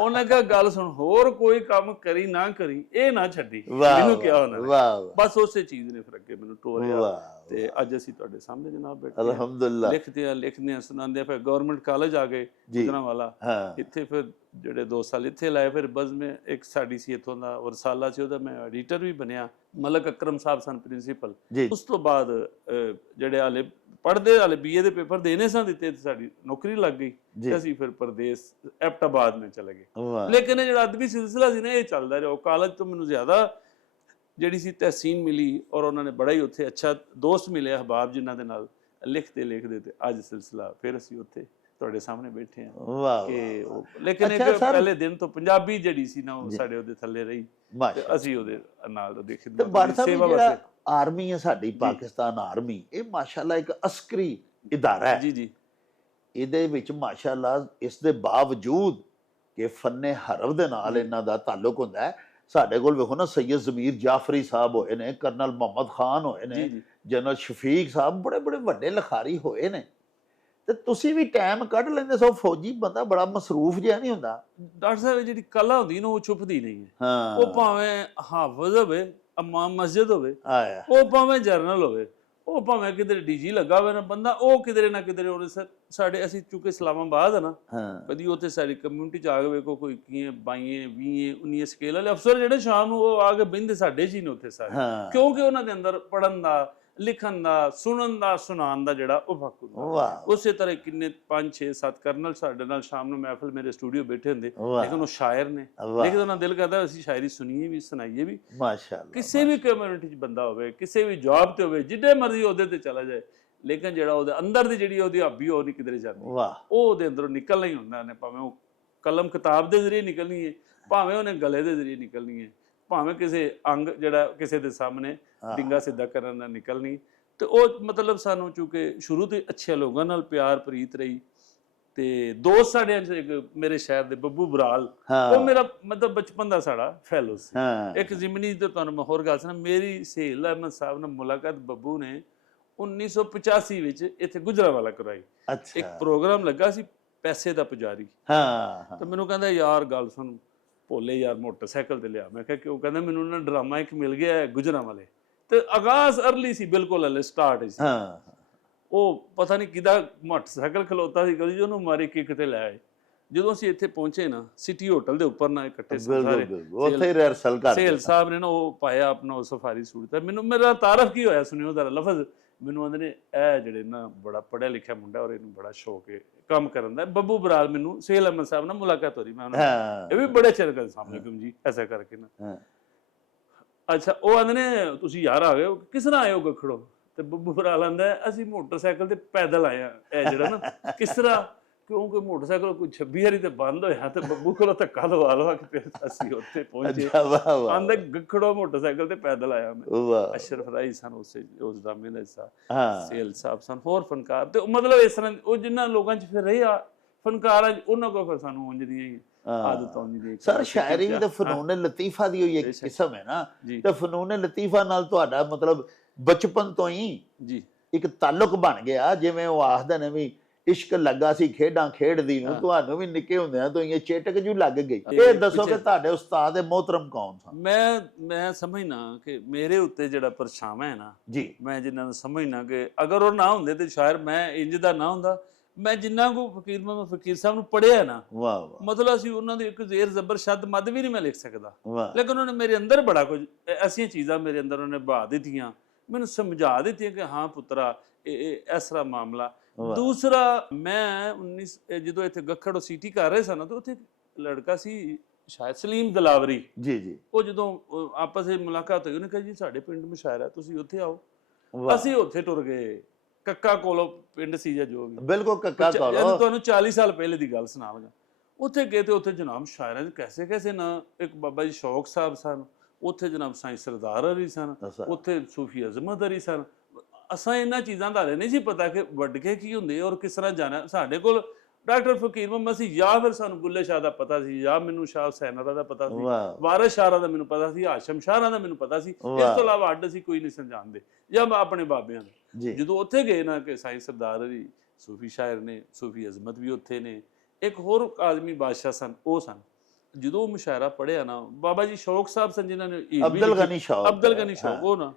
ਉਹਨੇ ਕਿਹਾ ਗੱਲ ਸੁਣ, ਹੋਰ ਕੋਈ ਕੰਮ ਕਰੀ ਨਾ ਕਰੀ, ਇਹ ਨਾ ਛੱਡੀ। ਮੈਨੂੰ ਕਿਹਾ ਉਹਨਾਂ ਨੇ, ਵਾਹ ਬਸ ਉਸੇ ਚੀਜ਼ ਨੇ ਫਿਰ ਅੱਗੇ ਮੈਨੂੰ ਤੋਰਿਆ। ਵਾਹ ਤੇ ਅੱਜ ਅਸੀਂ ਤੁਹਾਡੇ ਸਾਹਮਣੇ ਜਨਾਬ ਬੈਠੇ ਅਲਹਮਦੁਲਿਲਾ। ਲਿਖਦੇ ਆ ਸੁਣਾਉਂਦੇ ਆ। ਫਿਰ ਗਵਰਨਮੈਂਟ ਕਾਲਜ ਆ ਗਏ ਗੁਜਰਾਂਵਾਲਾ, ਹਾਂ ਇੱਥੇ ਫਿਰ ਜਿਹੜੇ 2 ਸਾਲ ਇੱਥੇ ਲਾਏ। ਫਿਰ ਬਜ਼ਮ ਇੱਕ ਸਾਡੀ ਸੀ ਇੱਥੋਂ ਦਾ ਵਰਸਾਲਾ ਸੀ, ਉਹਦਾ ਮੈਂ ਐਡੀਟਰ ਵੀ ਬਣਿਆ। ਮਲਕ ਅਕਰਮ ਸਾਹਿਬ ਸਨ ਪ੍ਰਿੰਸੀਪਲ। ਜੀ ਉਸ ਤੋਂ ਬਾਅਦ ਜਿਹੜੇ ਹਾਲੇ ਪੜ੍ਹਦੇ, ਹਾਲੇ BA ਦੇ ਪੇਪਰ ਦੇਣੇ ਸਾਂ ਦਿੱਤੇ, ਸਾਡੀ ਨੌਕਰੀ ਲੱਗ ਗਈ ਤੇ ਅਸੀਂ ਫਿਰ ਪਰਦੇਸ ਐਬਟਾਬਾਦ में ਚਲੇ ਗਏ। ਲੇਕਿਨ ਇਹ ਜਿਹੜਾ ਅਦਬੀ ਸਿਲਸਿਲਾ ਸੀ ਨਾ, ਇਹ ਚੱਲਦਾ ਰਿਹਾ। ਉਹ ਕਾਲਜ ਤੋਂ ਮੈਨੂੰ ਜ਼ਿਆਦਾ ਜਿਹੜੀ ਸੀ ਤਹਿਸੀਨ ਮਿਲੀ, ਔਰ ਉਹਨਾਂ ਨੇ ਬੜਾ ਹੀ ਉੱਥੇ ਅੱਛਾ ਦੋਸਤ ਮਿਲੇ, ਅਹਬਾਬ, ਜਿਨ੍ਹਾਂ ਦੇ ਨਾਲ ਲਿਖਦੇ ਤੇ ਅੱਜ ਸਿਲਸਿਲਾ ਫਿਰ ਅਸੀਂ ਉੱਥੇ ਤੁਹਾਡੇ ਸਾਹਮਣੇ ਬੈਠੇ ਹਾਂ। ਵਾਹ ਕਿ ਲੇਕਿਨ ਇੱਕ ਪਹਿਲੇ ਦਿਨ ਤੋਂ ਪੰਜਾਬੀ ਜਿਹੜੀ ਸੀ ਨਾ, ਉਹ ਸਾਡੇ ਉਹਦੇ ਥੱਲੇ ਰਹੀ ਤੇ ਅਸੀਂ ਉਹਦੇ ਨਾਲ ਉਹਦੀ ਖਿਦਮਤ ਸੇਵਾ ਵਾਸਤੇ। ਆਰਮੀ ਹੈ ਸਾਡੀ ਪਾਕਿਸਤਾਨ ਆਰਮੀ, ਇਹ ਮਾਸ਼ਾਅੱਲਾ ਇੱਕ ਅਸਕਰੀ ਇਦਾਰਾ ਹੈ। ਜੀ ਜੀ। ਇਹਦੇ ਵਿੱਚ ਮਾਸ਼ਾਅੱਲਾ ਇਸ ਦੇ ਬਾਵਜੂਦ ਕਿ ਫੰਨੇ ਹਰਬ ਦੇ ਨਾਲ ਇਹਨਾਂ ਦਾ ਤਾਲੁਕ ਹੁੰਦਾ ਹੈ। ਸਾਡੇ ਕੋਲ ਵੇਖੋ ਨਾ, ਸੈਯਦ ਜ਼ਮੀਰ ਜਾਫਰੀ ਸਾਹਿਬ ਹੋਏ ਨੇ, ਕਰਨਲ ਮੁਹੰਮਦ ਖਾਨ ਹੋਏ ਨੇ, ਜਨਰਲ ਸ਼ਫੀਕ ਸਾਹਿਬ, ਬੜੇ ਬੜੇ ਵੱਡੇ ਲਿਖਾਰੀ ਹੋਏ ਨੇ। ਤੇ ਤੁਸੀਂ ਵੀ ਟਾਈਮ ਕੱਢ ਲੈਂਦੇ ਸੋ। ਫੌਜੀ ਬੰਦਾ ਬੜਾ ਮਸਰੂਫ ਜਿਹਾ ਨਹੀਂ ਹੁੰਦਾ। ਡਾਕਟਰ ਸਾਹਿਬ, ਜਿਹੜੀ ਕਲਾ ਹੁੰਦੀ ਨਾ, ਉਹ ਛੁਪਦੀ ਨਹੀਂ ਹੈ। ਉਹ ਭਾਵੇਂ ਹਾਫਜ਼ ਹੋਵੇ, ਇਮਾਮ ਮਸਜਿਦ ਹੋਵੇ, ਉਹ ਭਾਵੇਂ ਜਰਨਲ ਹੋਵੇ, ਉਹ ਭਾਵੇਂ ਕਿਧਰੇ DG ਲੱਗਾ ਹੋਵੇ ਨਾ ਬੰਦਾ, ਉਹ ਕਿਧਰੇ ਨਾ ਕਿਧਰੇ ਉਹਨੇ ਸਾਡੇ, ਅਸੀਂ ਚੁੱਕੇ ਇਸਲਾਮਾਬਾਦ ਹੈ ਨਾ, ਕਦੀ ਉੱਥੇ ਸਾਡੀ ਕਮਿਊਨਿਟੀ 'ਚ ਆ ਕੇ ਵੇਖੋ, ਕੋਈ 21 22 20 19 ਸਕੇਲ ਵਾਲੇ ਅਫਸਰ ਜਿਹੜੇ ਸ਼ਾਮ ਨੂੰ ਉਹ ਆ ਕੇ ਬਹਿੰਦੇ ਸਾਡੇ ਜੀ ਨੇ ਉੱਥੇ ਸਾਰੇ, ਕਿਉਂਕਿ ਉਹਨਾਂ ਦੇ ਅੰਦਰ ਪੜ੍ਹਨ ਦਾ, ਲਿਖਣ ਦਾ, ਸੁਣਨ ਦਾ, ਸੁਣਾਉਣ ਦਾ ਜਿਹੜਾ ਉਹ ਫੱਕ ਹੁੰਦਾ। ਉਸੇ ਤਰ੍ਹਾਂ ਕਿੰਨੇ 5 6 7 ਕਰਨਲ ਸਾਡੇ ਨਾਲ ਸ਼ਾਮ ਨੂੰ ਮਹਿਫਲ ਮੇਰੇ ਸਟੂਡੀਓ ਬੈਠੇ ਹੁੰਦੇ, ਲੇਕਿਨ ਉਹ ਸ਼ਾਇਰ ਨੇ, ਲੇਕਿਨ ਉਹਨਾਂ ਦਿਲ ਕਰਦਾ ਅਸੀਂ ਸ਼ਾਇਰੀ ਸੁਣੀਏ ਵੀ, ਸੁਣਾਈਏ ਵੀ। ਮਾਸ਼ਾਅੱਲਾ। ਕਿਸੇ ਵੀ ਕਮਿਊਨਿਟੀ 'ਚ ਬੰਦਾ ਹੋਵੇ, ਕਿਸੇ ਵੀ ਜੌਬ ਤੇ ਹੋਵੇ, ਜਿੱਡੇ ਮਰਜ਼ੀ ਉਹਦੇ ਤੇ ਚਲਾ ਜਾਏ, ਲੇਕਿਨ ਜਿਹੜਾ ਉਹਦੇ ਅੰਦਰ ਦੀ ਜਿਹੜੀ ਉਹਦੀ ਹਾਬੀ, ਉਹ ਨਹੀਂ ਕਿਧਰੇ ਜਾਂਦੀ, ਉਹ ਉਹਦੇ ਅੰਦਰੋਂ ਨਿਕਲਣਾ ਹੀ ਹੁੰਦਾ ਨੇ। ਭਾਵੇਂ ਉਹ ਕਲਮ ਕਿਤਾਬ ਦੇ ਜ਼ਰੀਏ ਨਿਕਲਣੀ ਹੈ, ਭਾਵੇਂ ਉਹਨੇ ਗਲੇ ਦੇ ਜ਼ਰੀਏ ਨਿਕਲਣੀ ਹੈ, ਭਾਵੇਂ ਕਿਸੇ ਅੰਗ ਜਿਹੜਾ ਕਿਸੇ ਦੇ ਸਾਹਮਣੇ ਡਿੰਗਾ ਸਿੱਧਾ ਕਰਨ ਨਾਲ ਨਿਕਲਣੀ। ਤੇ ਉਹ ਮਤਲਬ ਸਾਨੂੰ ਚੂੰਕਿ ਸ਼ੁਰੂ ਤੋਂ ਅੱਛੇ ਲੋਕਾਂ ਨਾਲ ਪਿਆਰ ਪ੍ਰੀਤ ਰਹੀ। ਤੇ ਦੋਸਤ ਸਾਡਿਆਂ 'ਚ ਇੱਕ ਮੇਰੇ ਸ਼ਹਿਰ ਦੇ ਬੱਬੂ ਬਰਾਲ, ਉਹ ਮੇਰਾ ਮਤਲਬ ਬਚਪਨ ਦਾ ਸਾਡਾ ਫੈਲੋ ਸੀ। ਇੱਕ ਜ਼ਿਮਨੀ ਤੇ ਤੁਹਾਨੂੰ ਮੈਂ ਹੋਰ ਗੱਲ ਸੁਣਾ, ਮੇਰੀ ਸਹੇਲ ਅਹਿਮਦ ਸਾਹਿਬ ਨਾਲ ਮੁਲਾਕਾਤ ਬੱਬੂ ਨੇ 1985 ਵਿੱਚ ਇੱਥੇ ਗੁਜਰਾਂਵਾਲਾ ਕਰਾਈ। ਇੱਕ ਪ੍ਰੋਗਰਾਮ ਲੱਗਾ ਸੀ, ਪੈਸੇ ਦਾ ਪੁਜਾਰੀ। ਤੇ ਮੈਨੂੰ ਕਹਿੰਦਾ, ਯਾਰ ਗੱਲ ਸੁਣ, ਭੋਲੇ ਯਾਰ ਮੋਟਰਸਾਈਕਲ ਤੇ ਲਿਆ। ਮੈਂ ਕਿਹਾ ਕਿਉਂ? ਕਹਿੰਦਾ ਮੈਨੂੰ ਨਾ ਡਰਾਮਾ ਇੱਕ ਮਿਲ ਗਿਆ ਗੁਜਰਾਂਵਾਲੇ, ਤੇ ਆਗਾਜ਼ ਅਰਲੀ ਸੀ ਬਿਲਕੁਲ, ਹਲੇ ਸਟਾਰਟ ਸੀ। ਉਹ ਪਤਾ ਨਹੀਂ ਕਿਹਦਾ ਮੋਟਰਸਾਈਕਲ ਖਲੋਤਾ ਸੀ, ਕਦੀ ਉਹਨੂੰ ਮਾਰੀ ਕਿੱਕ ਤੇ ਲੈ ਆਏ। ਜਦੋਂ ਅਸੀਂ ਇੱਥੇ ਪਹੁੰਚੇ ਨਾ, ਸਿਟੀ ਹੋਟਲ ਦੇ ਉੱਪਰ ਨਾ ਇਕੱਠੇ ਸਾਰੇ, ਉੱਥੇ ਰਿਹਰਸਲ ਕਰਦੇ ਸੇਲ ਸਾਹਿਬ ਨੇ ਨਾ ਉਹ ਪਾਇਆ ਆਪਣਾ ਉਹ ਸਫਾਰੀ ਸੂਟ। ਤੇ ਮੈਨੂੰ ਮੇਰਾ ਤਾਰਫ ਕੀ ਹੋਇਆ ਸੁਣਿਓ ਜ਼ਰਾ ਲਫ਼ਜ਼, ਮੈਨੂੰ ਆਂਦੇ ਨੇ ਇਹ ਜਿਹੜੇ ਨਾ ਬੜਾ ਪੜ੍ਹਿਆ ਲਿਖਿਆ ਮੁੰਡਾ, ਔਰ ਇਹਨੂੰ ਬੜਾ ਸ਼ੌਕ ਹੈ ਕੰਮ ਕਰਨ ਦਾ। ਬੱਬੂ ਬਰਾਲ, ਮੈਨੂੰ ਸੇਲ ਅਹਿਮਦ ਸਾਹਿਬ ਨਾਲ ਮੁਲਾਕਾਤ ਹੋ ਰਹੀ, ਮੈਂ ਇਹ ਵੀ ਬੜੇ ਚਿਰ ਕਰ ਸਾਹਮਣੇ ਜੀ ਐਸਾ ਕਰਕੇ ਨਾ। ਅੱਛਾ, ਉਹ ਆਂਦੇ ਨੇ ਤੁਸੀਂ ਯਾਰ ਆ ਗਏ ਹੋ, ਕਿਸ ਤਰ੍ਹਾਂ ਆਏ ਹੋ ਗੱਖੜੋ? ਤੇ ਬੱਬੂ ਬਰਾਲ ਆਂਦਾ, ਅਸੀਂ ਮੋਟਰਸਾਈਕਲ ਤੇ ਪੈਦਲ ਆਏ ਆ। ਇਹ ਜਿਹੜਾ ਨਾ ਕਿਸ ਤਰ੍ਹਾਂ, ਕਿਉਂਕਿ ਮੋਟਰਸਾਈਕਲ ਕੋਈ 26 ਵਾਰੀ ਤੇ ਬੰਦ ਹੋਇਆ, ਤੇ ਬੱਬੂ ਕੋਲੋਂ ਧੱਕਾ ਲਵਾ ਕੇ ਫਿਰ ਅਸੀਂ ਉੱਥੇ ਪਹੁੰਚੇ। ਆਂਦਾ ਗੱਖੜੋ ਮੋਟਰਸਾਈਕਲ ਤੇ ਪੈਦਲ ਆਇਆ ਮੈਂ। ਅਸ਼ਰਫ ਰਾਈ ਸਨ ਉਸ ਡਰਾਮੇ ਦਾ ਹਿੱਸਾ, ਸੇਲ ਸਾਹਿਬ ਸਨ, ਹੋਰ ਫਨਕਾਰ। ਤੇ ਮਤਲਬ ਇਸ ਤਰ੍ਹਾਂ ਉਹ ਜਿਨ੍ਹਾਂ ਲੋਕਾਂ 'ਚ ਫਿਰ ਰਹੇ ਆ ਫਨਕਾਰ, ਉਹਨਾਂ ਕੋਲ ਫਿਰ ਸਾਨੂੰ ਉਂਝ ਦੀਆਂ ਆਦਤ ਆਉਂਦੀ। ਸਰ, ਸ਼ਾਇਰੀ ਵੀ ਤਾਂ ਫਨੂਨ ਲਤੀਫਾ ਦੀ ਹੋਈ ਇੱਕ ਕਿਸਮ ਹੈ ਨਾ, ਤੇ ਫਨੂਨ ਲਤੀਫਾ ਨਾਲ ਤੁਹਾਡਾ ਮਤਲਬ ਬਚਪਨ ਤੋਂ ਹੀ ਇੱਕ ਤਾਲੁਕ ਬਣ ਗਿਆ। ਜਿਵੇਂ ਉਹ ਆਖਦੇ ਨੇ ਵੀ ਇਸ਼ਕ ਲੱਗਾ ਸੀ ਖੇਡਾਂ ਖੇਡਦੀ ਨੂੰ, ਤੁਹਾਨੂੰ ਵੀ ਨਿੱਕੇ ਹੁੰਦਿਆਂ ਤੋਂ ਇਹ ਚੇਟਕ ਜੂ ਲੱਗ ਗਈ। ਇਹ ਦੱਸੋ ਕਿ ਤੁਹਾਡੇ ਉਸਤਾਦ ਮੋਹਤਰਮ ਕੌਣ ਸਨ? ਮੈਂ ਸਮਝਣਾ ਕਿ ਮੇਰੇ ਉੱਤੇ ਜਿਹੜਾ ਪਰਛਾਵਾਂ ਹੈ ਨਾ ਜੀ, ਮੈਂ ਜਿਨ੍ਹਾਂ ਨੂੰ ਸਮਝਣਾ ਕਿ ਅਗਰ ਉਹ ਨਾ ਹੁੰਦੇ ਤੇ ਸ਼ਾਇਦ ਮੈਂ ਇੰਜ ਦਾ ਨਾ ਹੁੰਦਾ। ਮੈਂ ਜਿੰਨਾ ਕੋ ਫਕੀਰ ਸਾਹਿਬ ਨੂੰ ਪੜ੍ਹਿਆ ਨਾ, ਮਤਲਬ ਅਸੀਂ ਉਹਨਾਂ ਦੇ ਇੱਕ ਜ਼ੇਰ ਜ਼ਬਰ ਸ਼ਦ ਮੱਦ ਵੀ ਨਹੀਂ ਮੈਂ ਲਿਖ ਸਕਦਾ, ਲੇਕਿਨ ਉਹਨਾਂ ਨੇ ਮੇਰੇ ਅੰਦਰ ਬੜਾ ਕੁਝ ਐਸੀਆਂ ਚੀਜ਼ਾਂ ਮੇਰੇ ਅੰਦਰ ਉਹਨੇ ਬਹਾ ਦਿੱਤੀਆਂ, ਮੈਨੂੰ ਸਮਝਾ ਦਿੱਤੀਆਂ ਕਿ ਹਾਂ ਪੁੱਤਰਾ ਇਹ ਇਸ ਤਰ੍ਹਾਂ ਮਾਮਲਾ। ਦੂਸਰਾ, ਮੈਂ ਜਦੋਂ ਇੱਥੇ ਗੱਖੜ ਸੀਟੀ ਕਰ ਰਹੇ ਸਨ, ਤਾਂ ਉੱਥੇ ਲੜਕਾ ਸੀ ਸ਼ਾਇਦ ਸਲੀਮ ਦਲਾਵਰੀ ਜੀ, ਉਹ ਜਦੋਂ ਆਪਸ ਵਿੱਚ ਮੁਲਾਕਾਤ ਹੋਈ, ਉਹਨੇ ਕਿਹਾ ਜੀ ਸਾਡੇ ਪਿੰਡ ਮੁਸ਼ਾਇਰਾ, ਤੁਸੀਂ ਉੱਥੇ ਆਓ। ਅਸੀਂ ਉੱਥੇ ਟੁਰ ਗਏ। ਕੱਕਾ ਕੋਲੋਂ ਪਿੰਡ ਸੀ ਜਾਂ ਜੋ ਵੀ, ਬਿਲਕੁਲ ਕੱਕਾ ਕੋਲੋਂ, ਤੁਹਾਨੂੰ 40 ਸਾਲ ਪਹਿਲੇ ਦੀ ਗੱਲ ਸੁਣਾ ਲਵਾਂ। ਉੱਥੇ ਗਏ ਤੇ ਉੱਥੇ ਜਨਾਬ ਸ਼ਾਇਰਾਂ ਦੇ ਕੈਸੇ ਕੈਸੇ ਨਾ, ਇੱਕ ਬਾਬਾ ਜੀ ਸ਼ੌਕ ਸਾਹਿਬ ਸਨ, ਉੱਥੇ ਜਨਾਬ ਸਾਈਂ ਸਰਦਾਰ ਅਲੀ ਸਨ, ਉੱਥੇ ਸੂਫੀ ਅਜ਼ਮਤ ਅਲੀ ਸਨ। ਅਸਾਂ ਇਹਨਾਂ ਚੀਜ਼ਾਂ ਦਾ ਨਹੀਂ ਸੀ ਪਤਾ ਕਿ ਵੱਡ ਕੇ ਕੀ ਹੁੰਦੇ ਔਰ ਕਿਸ ਤਰ੍ਹਾਂ ਜਾਣਾ। ਸਾਡੇ ਕੋਲ ਡਾਕਟਰ ਫਕੀਰ ਮੁਹੰਮਦ ਸੀ, ਜਾਂ ਫਿਰ ਸਾਨੂੰ ਬੁੱਲੇ ਸ਼ਾਹ ਦਾ ਪਤਾ ਸੀ, ਜਾਂ ਮੈਨੂੰ ਸ਼ਾਹ ਹੁਸੈਨ ਦਾ ਪਤਾ ਸੀ, ਵਾਹ ਵਾਰਿਸ ਸ਼ਾਹ ਦਾ ਮੈਨੂੰ ਪਤਾ ਸੀ, ਹਾਸ਼ਮ ਸ਼ਾਹ ਦਾ ਮੈਨੂੰ ਪਤਾ ਸੀ, ਇਸ ਵਾਹ। ਤੋਂ ਇਲਾਵਾ ਅੱਡ ਅਸੀਂ ਕੋਈ ਨਹੀਂ ਸਮਝਾਉਂਦੇ, ਜਾਂ ਆਪਣੇ ਬਾਬਿਆਂ ਦਾ। ਜੀ ਜਦੋਂ ਉੱਥੇ ਗਏ ਨਾ ਕਿ ਸਾਈਂ ਸਰਦਾਰ ਅਲੀ ਸੂਫੀ ਸ਼ਾਇਰ ਨੇ, ਸੂਫੀ ਅਜ਼ਮਤ ਵੀ ਉੱਥੇ ਨੇ, ਇੱਕ ਹੋਰ ਆਜ਼ਮੀ ਬਾਦਸ਼ਾਹ ਸਨ, ਉਹ ਸਨ। ਜਦੋਂ ਉਹ ਮੁਸ਼ਾਇਰਾ ਪੜ੍ਹਿਆ ਨਾ, ਬਾਬਾ ਜੀ ਸ਼ੌਕ ਸਾਹਿਬ ਸਨ ਜਿਨ੍ਹਾਂ ਨੇ ਇਹ ਵੀ ਅਬਦੁਲ ਲਿਖੀ- ਗਨੀ ਸ਼ੌਕ, ਅਬਦੁਲ ਗਨੀ ਸ਼ੌਕ, ਉਹ ਨਾ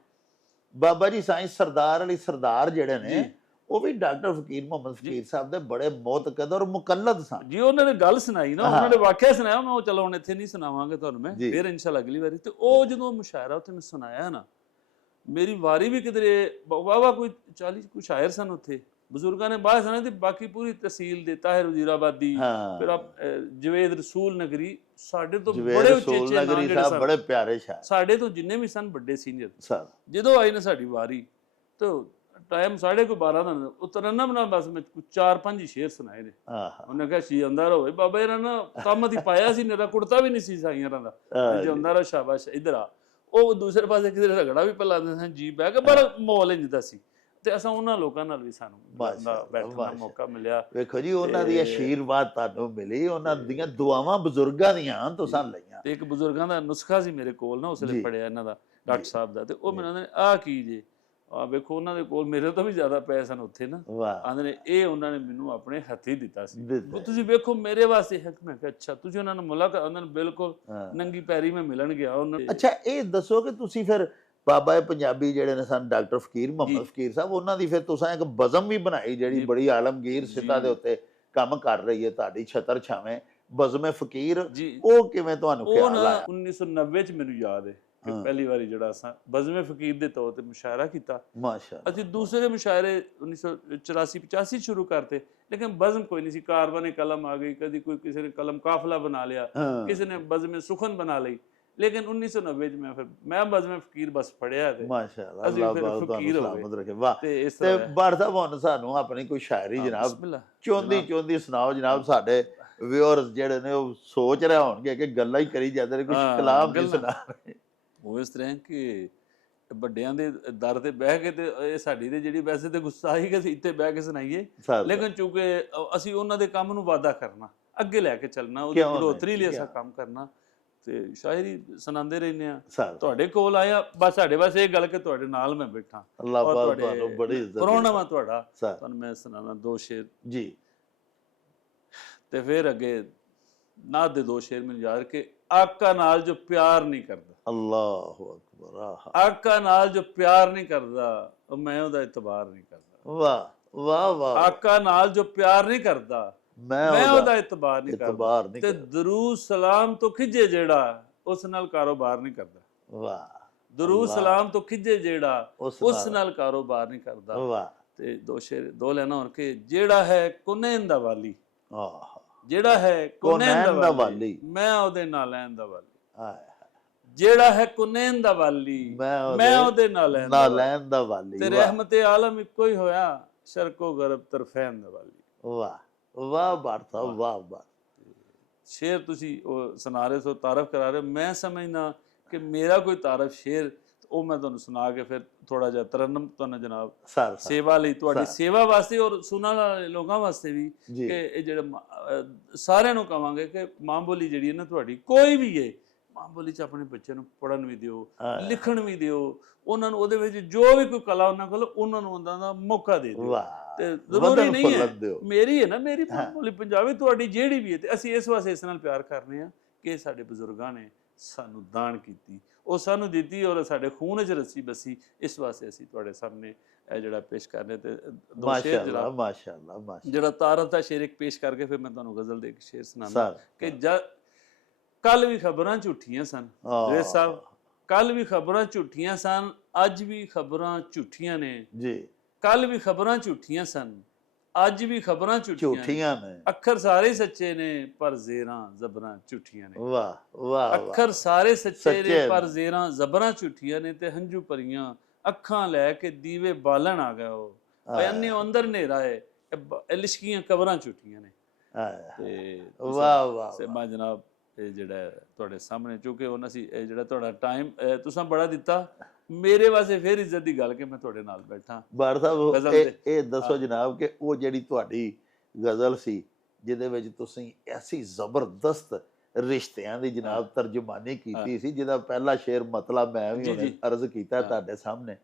ਬਾਬਾ ਜੀ ਸਾਈਂ ਸਰਦਾਰ ਅਲੀ ਸਰਦਾਰ ਜਿਹੜੇ ਨੇ ਜੀ। ਉਹ ਵੀ ਡਾਕਟਰ ਫਕੀਰ ਮੁਹੰਮਦ ਫਕੀਰ ਸਾਹਿਬ ਦੇ ਬੜੇ ਮੁਤਕਦ ਔਰ ਮੁਕੱਲਦ ਸਨ। ਜੀ ਉਹਨਾਂ ਨੇ ਗੱਲ ਸੁਣਾਈ ਨਾ, ਹਾਂ। ਉਹਨਾਂ ਨੇ ਵਾਕਿਆ ਸੁਣਾਇਆ, ਮੈਂ ਉਹ ਚਲੋ ਹੁਣ ਇੱਥੇ ਨਹੀਂ ਸੁਣਾਵਾਂਗੇ ਤੁਹਾਨੂੰ, ਮੈਂ ਜੀ। ਫਿਰ ਇਨਸ਼ਾਅੱਲਾ ਅਗਲੀ ਵਾਰੀ। ਤੇ ਉਹ ਜਦੋਂ ਮੁਸ਼ਾਇਰਾ ਉੱਥੇ ਮੈਂ ਸੁਣਾਇਆ ਨਾ, ਮੇਰੀ ਵਾਰੀ ਵੀ ਕਿਧਰੇ ਵਾਵਾ ਕੋਈ 40 ਕੁ ਸ਼ਾਇਰ ਸਨ ਉੱਥੇ, ਬਜ਼ੁਰਗਾਂ ਨੇ ਬਾਹਰ ਸੁਣਾਇਆ, ਤੇ ਬਾਕੀ ਪੂਰੀ ਤਹਿਸੀਲ ਦੇ ਤਾਹਿਰ ਵਜ਼ੀਰਾਬਾਦੀ, ਹਾਂ ਫਿਰ ਜਵੇਦ ਰਸੂਲ ਨਗਰੀ, ਸਾਡੇ ਤੋਂ ਜਵੇਦ ਬੜੇ ਰਸੂਲ ਉੱਚੇ ਨਾਂ ਨਗਰੀ ਜਿਹੜੇ ਸਾਹਿਬ ਸਨ, ਬੜੇ ਪਿਆਰੇ ਸ਼ਾਇਰ ਸਾਡੇ ਤੋਂ ਜਿੰਨੇ ਵੀ ਸਨ ਵੱਡੇ ਸੀਨੀਅਰ। ਸਰ। ਜਦੋਂ ਆਈ ਨਾ ਸਾਡੀ ਵਾਰੀ, ਤਾਂ ਟਾਈਮ 12:30 ਦਾ, ਉਤਰਨਾ ਬਣਾ ਬਸ ਮੈਂ 4-5 ਹੀ ਸ਼ੇਰ ਸੁਣਾਏ ਨੇ। ਆਹ ਉਹਨੇ ਕਿਹਾ ਸ਼ੀਅੰਦਾਰ ਹੋਵੇ ਬਾਬਾ, ਇਹਨਾਂ ਨਾ ਕੰਮ ਦੀ ਪਾਇਆ ਸੀ, ਮੇਰਾ ਕੁੜਤਾ ਵੀ ਨਹੀਂ ਸੀ ਸਾਈਆਂ ਦਾ, ਜਿਉਂਦਾ ਰਹੋ ਸ਼ਾਬਾਸ਼ ਇਧਰ ਆ। ਉਹ ਦੂਸਰੇ ਪਾਸੇ ਕਿਤੇ ਰਗੜਾ ਵੀ ਪਲਾਉਂਦੇ ਸਨ, ਜੀ ਬਹਿ ਕੇ, ਪਰ ਮਾਹੌਲ ਇੰਜ ਦਾ ਸੀ। ਤੇ ਅਸਾਂ ਉਹਨਾਂ ਲੋਕਾਂ ਨਾਲ ਵੀ ਸਾਨੂੰ ਬੈਠਣ ਦਾ ਮੌਕਾ ਮਿਲਿਆ। ਵੇਖੋ ਜੀ, ਉਹਨਾਂ ਦੀ ਆਸ਼ੀਰਵਾਦ ਤੁਹਾਨੂੰ ਮਿਲੀ, ਉਹਨਾਂ ਦੀਆਂ ਦੁਆਵਾਂ ਬਜ਼ੁਰਗਾਂ ਦੀਆਂ ਤੁਸੀਂ ਲਈਆਂ। ਤੇ ਇੱਕ ਬਜ਼ੁਰਗਾਂ ਦਾ ਨੁਸਖਾ ਸੀ ਮੇਰੇ ਕੋਲ ਨਾ, ਉਸ ਵੇਲੇ ਪੜਿਆ ਇਹਨਾਂ ਦਾ, ਡਾਕਟਰ ਸਾਹਿਬ ਦਾ, ਤੇ ਉਹ ਮੈਨੂੰ ਕਹਿੰਦੇ ਆਹ ਕੀ ਜੇ, ਆ ਵੇਖੋ ਉਹਨਾਂ ਦੇ ਕੋਲ ਮੇਰੇ ਤੋਂ ਵੀ ਜ਼ਿਆਦਾ ਪੈਸੇ ਸਨ ਉੱਥੇ ਨਾ, ਵਾਹ। ਆਂਦੇ ਨੇ ਇਹ ਉਹਨਾਂ ਨੇ ਮੈਨੂੰ ਆਪਣੇ ਹੱਥੀਂ ਦਿੱਤਾ ਸੀ, ਦਿੱਤਾ। ਤੁਸੀਂ ਵੇਖੋ ਮੇਰੇ ਵਾਸਤੇ ਹੈ। ਮੈਂ ਕਿਹਾ ਅੱਛਾ, ਤੁਸੀਂ ਉਹਨਾਂ ਨੂੰ ਮੁਲਾਕਾਤ, ਉਹਨਾਂ ਨੂੰ ਬਿਲਕੁਲ ਨੰਗੀ ਪੈਰੀ ਮੈਂ ਮਿਲਣ ਗਿਆ ਉਹਨਾਂ ਨੂੰ। ਅੱਛਾ, ਇਹ ਦੱਸੋ ਕਿ ਤੁਸੀਂ ਫਿਰ ਬਾਬਾ ਪੰਜਾਬੀ ਜਿਹੜੇ ਨੇ ਸਨ ਡਾਕਟਰ ਫਕੀਰ ਮੁਹੰਮਦ ਫਕੀਰ ਸਾਹਿਬ, ਉਹਨਾਂ ਦੀ ਫਿਰ ਤੁਸੀਂ ਇੱਕ ਬਜ਼ਮ ਵੀ ਬਣਾਈ ਜਿਹੜੀ ਬੜੀ ਆਲਮਗੀਰ ਸਿੱਧਾ ਦੇ ਉੱਤੇ ਕੰਮ ਕਰ ਰਹੀ ਹੈ, ਤੁਹਾਡੀ ਛਤਰ ਛਾਵੇਂ ਬਜ਼ਮੇ ਫਕੀਰ, ਉਹ ਕਿਵੇਂ ਤੁਹਾਨੂੰ ਉਹ ਖਿਆਲ ਨਾ ਆਇਆ? 1990 ਚ ਮੈਨੂੰ ਯਾਦ ਹੈ ਕਿ ਪਹਿਲੀ ਵਾਰੀ ਜਿਹੜਾ ਅਸਾਂ ਬਜ਼ਮੇ ਫਕੀਰ ਦੇ ਤੌਰ ਤੇ ਮੁਸ਼ਾਇਰਾ ਕੀਤਾ। ਮਾਸ਼ਾਅੱਲਾ। ਅਸੀਂ ਦੂਸਰੇ ਮੁਸ਼ਾਇਰੇ 1984-85 ਸ਼ੁਰੂ ਕਰਤੇ, ਲੇਕਿਨ ਬਜ਼ਮ ਕੋਈ ਨਹੀਂ ਸੀ। ਕਾਰਵਾਨੇ ਕਲਮ ਆ ਗਈ, ਕਦੀ ਕੋਈ ਕਿਸੇ ਨੇ ਕਲਮ ਕਾਫਲਾ ਬਣਾ ਲਿਆ, ਕਿਸੇ ਨੇ ਬਜ਼ਮੇ ਸੁਖਨ ਬਣਾ ਲਈ, ਲੇਕਿਨ 1990 ਚ ਮੈਂ ਬਜ਼ਮੇ ਫਕੀਰ ਬਸ ਪੜਿਆ ਤੇ ਮਾਸ਼ਾਅੱਲਾ, ਅੱਲਾਹ ਪਾਕ ਤੁਹਾਨੂੰ ਸਲਾਮਤ ਰੱਖੇ। ਵਾਹ। ਤੇ ਇਸ ਤੇ ਤਰ੍ਹਾਂ ਬਾੜ ਸਾਹਿਬ ਹੁਣ ਸਾਨੂੰ ਆਪਣੀ ਕੋਈ ਸ਼ਾਇਰੀ ਜਨਾਬ ਬਿਸਮਿਲ੍ਲਾ ਚੋਂਦੀ ਸੁਣਾਓ ਜਨਾਬ। ਸਾਡੇ ਵਿਊਅਰਸ ਜਿਹੜੇ ਨੇ ਉਹ ਸੋਚ ਰਹੇ ਹੋਣਗੇ ਕਿ ਗੱਲਾਂ ਹੀ ਕਰੀ ਜਾਂਦੇ ਨੇ, ਕੁਝ ਕਲਾਮ ਨਹੀਂ ਸੁਣਾ ਰਹੇ। ਉਹ ਇਸ ਤਰ੍ਹਾਂ ਕਿ ਵੱਡਿਆਂ ਦੇ ਦਰ ਤੇ ਬਹਿ ਕੇ, ਤੇ ਇਹ ਸਾਡੀ ਤੇ ਜਿਹੜੀ ਵੈਸੇ ਤੇ ਗੁੱਸਾ ਹੀ ਕਿ ਅਸੀਂ ਇੱਥੇ ਬਹਿ ਕੇ ਸੁਣਾਈਏ, ਲੇਕਿਨ ਚੂੰਕਿ ਅਸੀਂ ਉਹਨਾਂ ਦੇ ਕੰਮ ਨੂੰ ਵਾਅਦਾ ਕਰਨਾ, ਅੱਗੇ ਲੈ ਕੇ ਚੱਲਣਾ, ਉਹਦੀ ਬੜੋਤਰੀ ਲਈ ਅਸਾਂ ਕੰਮ ਕਰਨਾ, ਤੇ ਸ਼ਾਇਰੀ ਸੁਣਾਉਂਦੇ ਰਹਿੰਦੇ ਆ। ਤੁਹਾਡੇ ਕੋਲ ਆਇਆ ਬਸ, ਸਾਡੇ ਬਸ ਇਹ ਗੱਲ ਕਿ ਤੁਹਾਡੇ ਨਾਲ ਮੈਂ ਬੈਠਾ, ਅੱਲਾਹ ਪਾਕ ਤੁਹਾਨੂੰ ਬੜੀ ਇੱਜ਼ਤ ਪਰੋਣਾ ਵਾ ਤੁਹਾਡਾ, ਤੁਹਾਨੂੰ ਮੈਂ ਸੁਣਾਉਣਾ 2 ਸ਼ੇਰ ਜੀ। ਤੇ ਫਿਰ ਅੱਗੇ ਨਾਤ ਦੇ 2 ਸ਼ੇਰ ਮੈਨੂੰ ਯਾਦ ਕਿ ਆਕਾ ਨਾਲ ਜੋ ਪਿਆਰ ਨਹੀਂ ਕਰਦਾ, ਅੱਲਾਹੁ ਅਕਬਰ, ਆਕਾ ਨਾਲ ਜੋ ਪਿਆਰ ਨਹੀਂ ਕਰਦਾ, ਮੈਂ ਉਹਦਾ ਇਤਬਾਰ ਨਹੀਂ ਕਰਦਾ। ਵਾਹ ਵਾਹ ਵਾਹ। ਆਕਾ ਨਾਲ ਜੋ ਪਿਆਰ ਨਹੀਂ ਕਰਦਾ, ਮੈਂ ਉਹਦਾ ਇਤਬਾਰ ਨਹੀਂ ਕਰਦਾ, ਤੇ ਦਰੂਦ ਸਲਾਮ ਤੋਂ ਖਿਜੇ ਜਿਹੜਾ, ਉਸ ਨਾਲ ਕਾਰੋਬਾਰ ਨਹੀਂ ਕਰਦਾ। ਵਾਹ। ਦਰੂਦ ਸਲਾਮ ਤੋਂ ਖਿਜੇ ਜਿਹੜਾ, ਉਸ ਨਾਲ ਕਾਰੋਬਾਰ ਨਹੀਂ ਕਰਦਾ। ਵਾਹ। ਤੇ 2 ਸ਼ੇਰ 2 ਲੈਣਾ ਹੋਰ ਕਿ ਜਿਹੜਾ ਹੈ ਕੁਨੈਨ ਦਾ ਵਾਲੀ, ਜਿਹੜਾ ਹੈ ਕੁਨੈਨ ਦਾ ਵਾਲੀ, ਮੈਂ ਉਹਦੇ ਨਾਲ ਲੈਣ ਦਾ ਵਾਲੀ। ਜਿਹੜਾ ਹੈ ਕੁਨੈਨ ਦਾ ਵਾਲੀ, ਮੈਂ ਉਹਦੇ ਨਾਲ ਲੈਣ ਦਾ ਵਾਲੀ। ਤੇ ਰਹਿਮਤ ਆਲਮ ਇੱਕੋ ਹੀ ਹੋਇਆ, ਸ਼ਰਕੋ ਗਰਬ ਤਰਫੈਨ ਦਾ ਵਾਲੀ। ਵਾਹ ਵਾਹ ਬਾੜ ਸਾਹਿਬ, ਵਾਹ ਵਾਹ। ਸ਼ੇਰ ਤੁਸੀਂ ਉਹ ਸੁਣਾ ਰਹੇ ਸੋ, ਤਾਰਫ ਕਰਾ ਰਹੇ, ਮੈਂ ਸਮਝਦਾ ਕਿ ਮੇਰਾ ਕੋਈ ਤਾਰਫ ਸ਼ੇਰ ਉਹ ਮੈਂ ਤੁਹਾਨੂੰ ਸੁਣਾ ਕੇ ਫਿਰ ਥੋੜਾ ਜਿਹਾ ਤਰਨਮ ਤੁਹਾਨੂੰ ਜਨਾਬ ਸੇਵਾ ਲਈ, ਤੁਹਾਡੀ ਸੇਵਾ ਵਾਸਤੇ ਔਰ ਸੁਣਨ ਵਾਲੇ ਲੋਕਾਂ ਵਾਸਤੇ ਵੀ, ਕਿ ਇਹ ਜਿਹੜਾ ਸਾਰਿਆਂ ਨੂੰ ਕਹਾਂਗੇ ਕਿ ਮਾਂ ਬੋਲੀ ਜਿਹੜੀ ਹੈ ਨਾ ਤੁਹਾਡੀ, ਕੋਈ ਵੀ ਹੈ, ਮਾਂ ਬੋਲੀ 'ਚ ਆਪਣੇ ਬੱਚਿਆਂ ਨੂੰ ਪੜ੍ਹਨ ਵੀ ਦਿਓ, ਲਿਖਣ ਵੀ ਦਿਓ, ਉਹਨਾਂ ਨੂੰ ਉਹਦੇ ਵਿੱਚ ਜੋ ਵੀ ਕੋਈ ਕਲਾ ਉਹਨਾਂ ਕੋਲ, ਉਹਨਾਂ ਨੂੰ ਉਹਨਾਂ ਦਾ ਮੌਕਾ ਦੇ ਦਿਓ। ਤੇ ਜ਼ਰੂਰੀ ਨਹੀਂ ਹੈ ਮੇਰੀ ਹੈ ਨਾ, ਮੇਰੀ ਮਾਂ ਬੋਲੀ ਪੰਜਾਬੀ, ਤੁਹਾਡੀ ਜਿਹੜੀ ਵੀ ਹੈ। ਤੇ ਅਸੀਂ ਇਸ ਵਾਸਤੇ ਇਸ ਨਾਲ ਪਿਆਰ ਕਰਨੇ ਆ ਕਿ ਸਾਡੇ ਬਜ਼ੁਰਗਾਂ ਨੇ ਸਾਨੂੰ ਦਾਨ ਕੀਤੀ, ਉਹ ਸਾਨੂੰ ਦਿੱਤੀ, ਔਰ ਸਾਡੇ ਖੂਨ 'ਚ ਰੱਸੀ ਬਸੀ, ਇਸ ਵਾਸਤੇ ਅਸੀਂ ਤੁਹਾਡੇ ਸਾਹਮਣੇ ਇਹ ਜਿਹੜਾ ਪੇਸ਼ ਕਰਨੇ। ਤੇ 2 ਸ਼ੇਰ ਜਨਾਬ, ਮਾਸ਼ਾਅੱਲਾ, ਜਿਹੜਾ ਤਾਰਫ ਦਾ ਸ਼ੇਰ ਇੱਕ ਪੇਸ਼ ਕਰਕੇ ਫਿਰ ਮੈਂ ਤੁਹਾਨੂੰ ਗਜ਼ਲ ਦੇ ਇੱਕ ਸ਼ੇਰ ਸੁਣਾਉਂਦਾ ਕਿ ਕੱਲ ਵੀ ਖਬਰਾਂ ਝੂਠੀਆਂ ਸਨ। ਰੇ ਸਾਹਿਬ, ਕੱਲ ਵੀ ਖਬਰਾਂ ਝੂਠੀਆਂ ਸਨ, ਅੱਜ ਵੀ ਖਬਰਾਂ ਝੂਠੀਆਂ ਨੇ ਜੀ। ਕੱਲ ਵੀ ਖਬਰਾਂ ਝੂਠੀਆਂ ਸਨ, ਅੱਜ ਵੀ ਖਬਰਾਂ ਝੂਠੀਆਂ ਨੇ। ਅੱਖਰ ਸਾਰੇ ਸੱਚੇ ਨੇ, ਪਰ ਜ਼ੇਰਾਂ ਜ਼ਬਰਾਂ ਝੂਠੀਆਂ ਨੇ। ਵਾਹ ਵਾਹ। ਅੱਖਰ ਸਾਰੇ ਸੱਚੇ ਨੇ, ਪਰ ਜ਼ੇਰਾਂ ਜ਼ਬਰਾਂ ਝੂਠੀਆਂ ਨੇ। ਤੇ ਹੰਝੂ ਭਰੀਆਂ ਅੱਖਾਂ ਲੈ ਕੇ ਦੀਵੇ ਬਾਲਣ ਆ ਗਿਆ, ਉਹ ਬਿਆਨੇ ਅੰਦਰ ਹਨੇਰਾ ਹੈ, ਇਹ ਲਿਸ਼ਕੀਆਂ ਕਬਰਾਂ ਝੂਠੀਆਂ ਨੇ। ਤੇ ਵਾਹ ਵਾਹ। ਸੇਮਾ ਜਨਾਬ, ਇਹ ਜਿਹੜਾ ਤੁਹਾਡੇ ਸਾਹਮਣੇ, ਚੂੰਕਿ ਹੁਣ ਅਸੀਂ ਇਹ ਜਿਹੜਾ ਤੁਹਾਡਾ ਟਾਈਮ ਤੁਸੀਂ ਬੜਾ ਦਿੱਤਾ, ਮੇਰੇ ਵਾਸਤੇ ਫਿਰ ਇੱਜ਼ਤ ਦੀ ਗੱਲ ਕਿ ਮੈਂ ਤੁਹਾਡੇ ਨਾਲ ਬੈਠਾ। ਬਾੜ ਸਾਹਿਬ, ਇਹ ਦੱਸੋ ਜਨਾਬ ਕਿ ਉਹ ਜਿਹੜੀ ਤੁਹਾਡੀ ਗਜ਼ਲ ਸੀ ਜਿਹਦੇ ਵਿੱਚ ਤੁਸੀਂ ਐਸੀ ਜ਼ਬਰਦਸਤ ਰਿਸ਼ਤਿਆਂ ਦੀ ਜਨਾਬ ਤਰਜਮਾਨੀ ਕੀਤੀ ਸੀ, ਜਿਹਦਾ ਪਹਿਲਾ ਸ਼ੇਰ ਮਤਲਬ ਮੈਂ ਵੀ ਜੀ, ਹੁਣੇ ਜੀ। ਅਰਜ਼ ਕੀਤਾ ਹਾਂ। ਤੁਹਾਡੇ ਸਾਹਮਣੇ।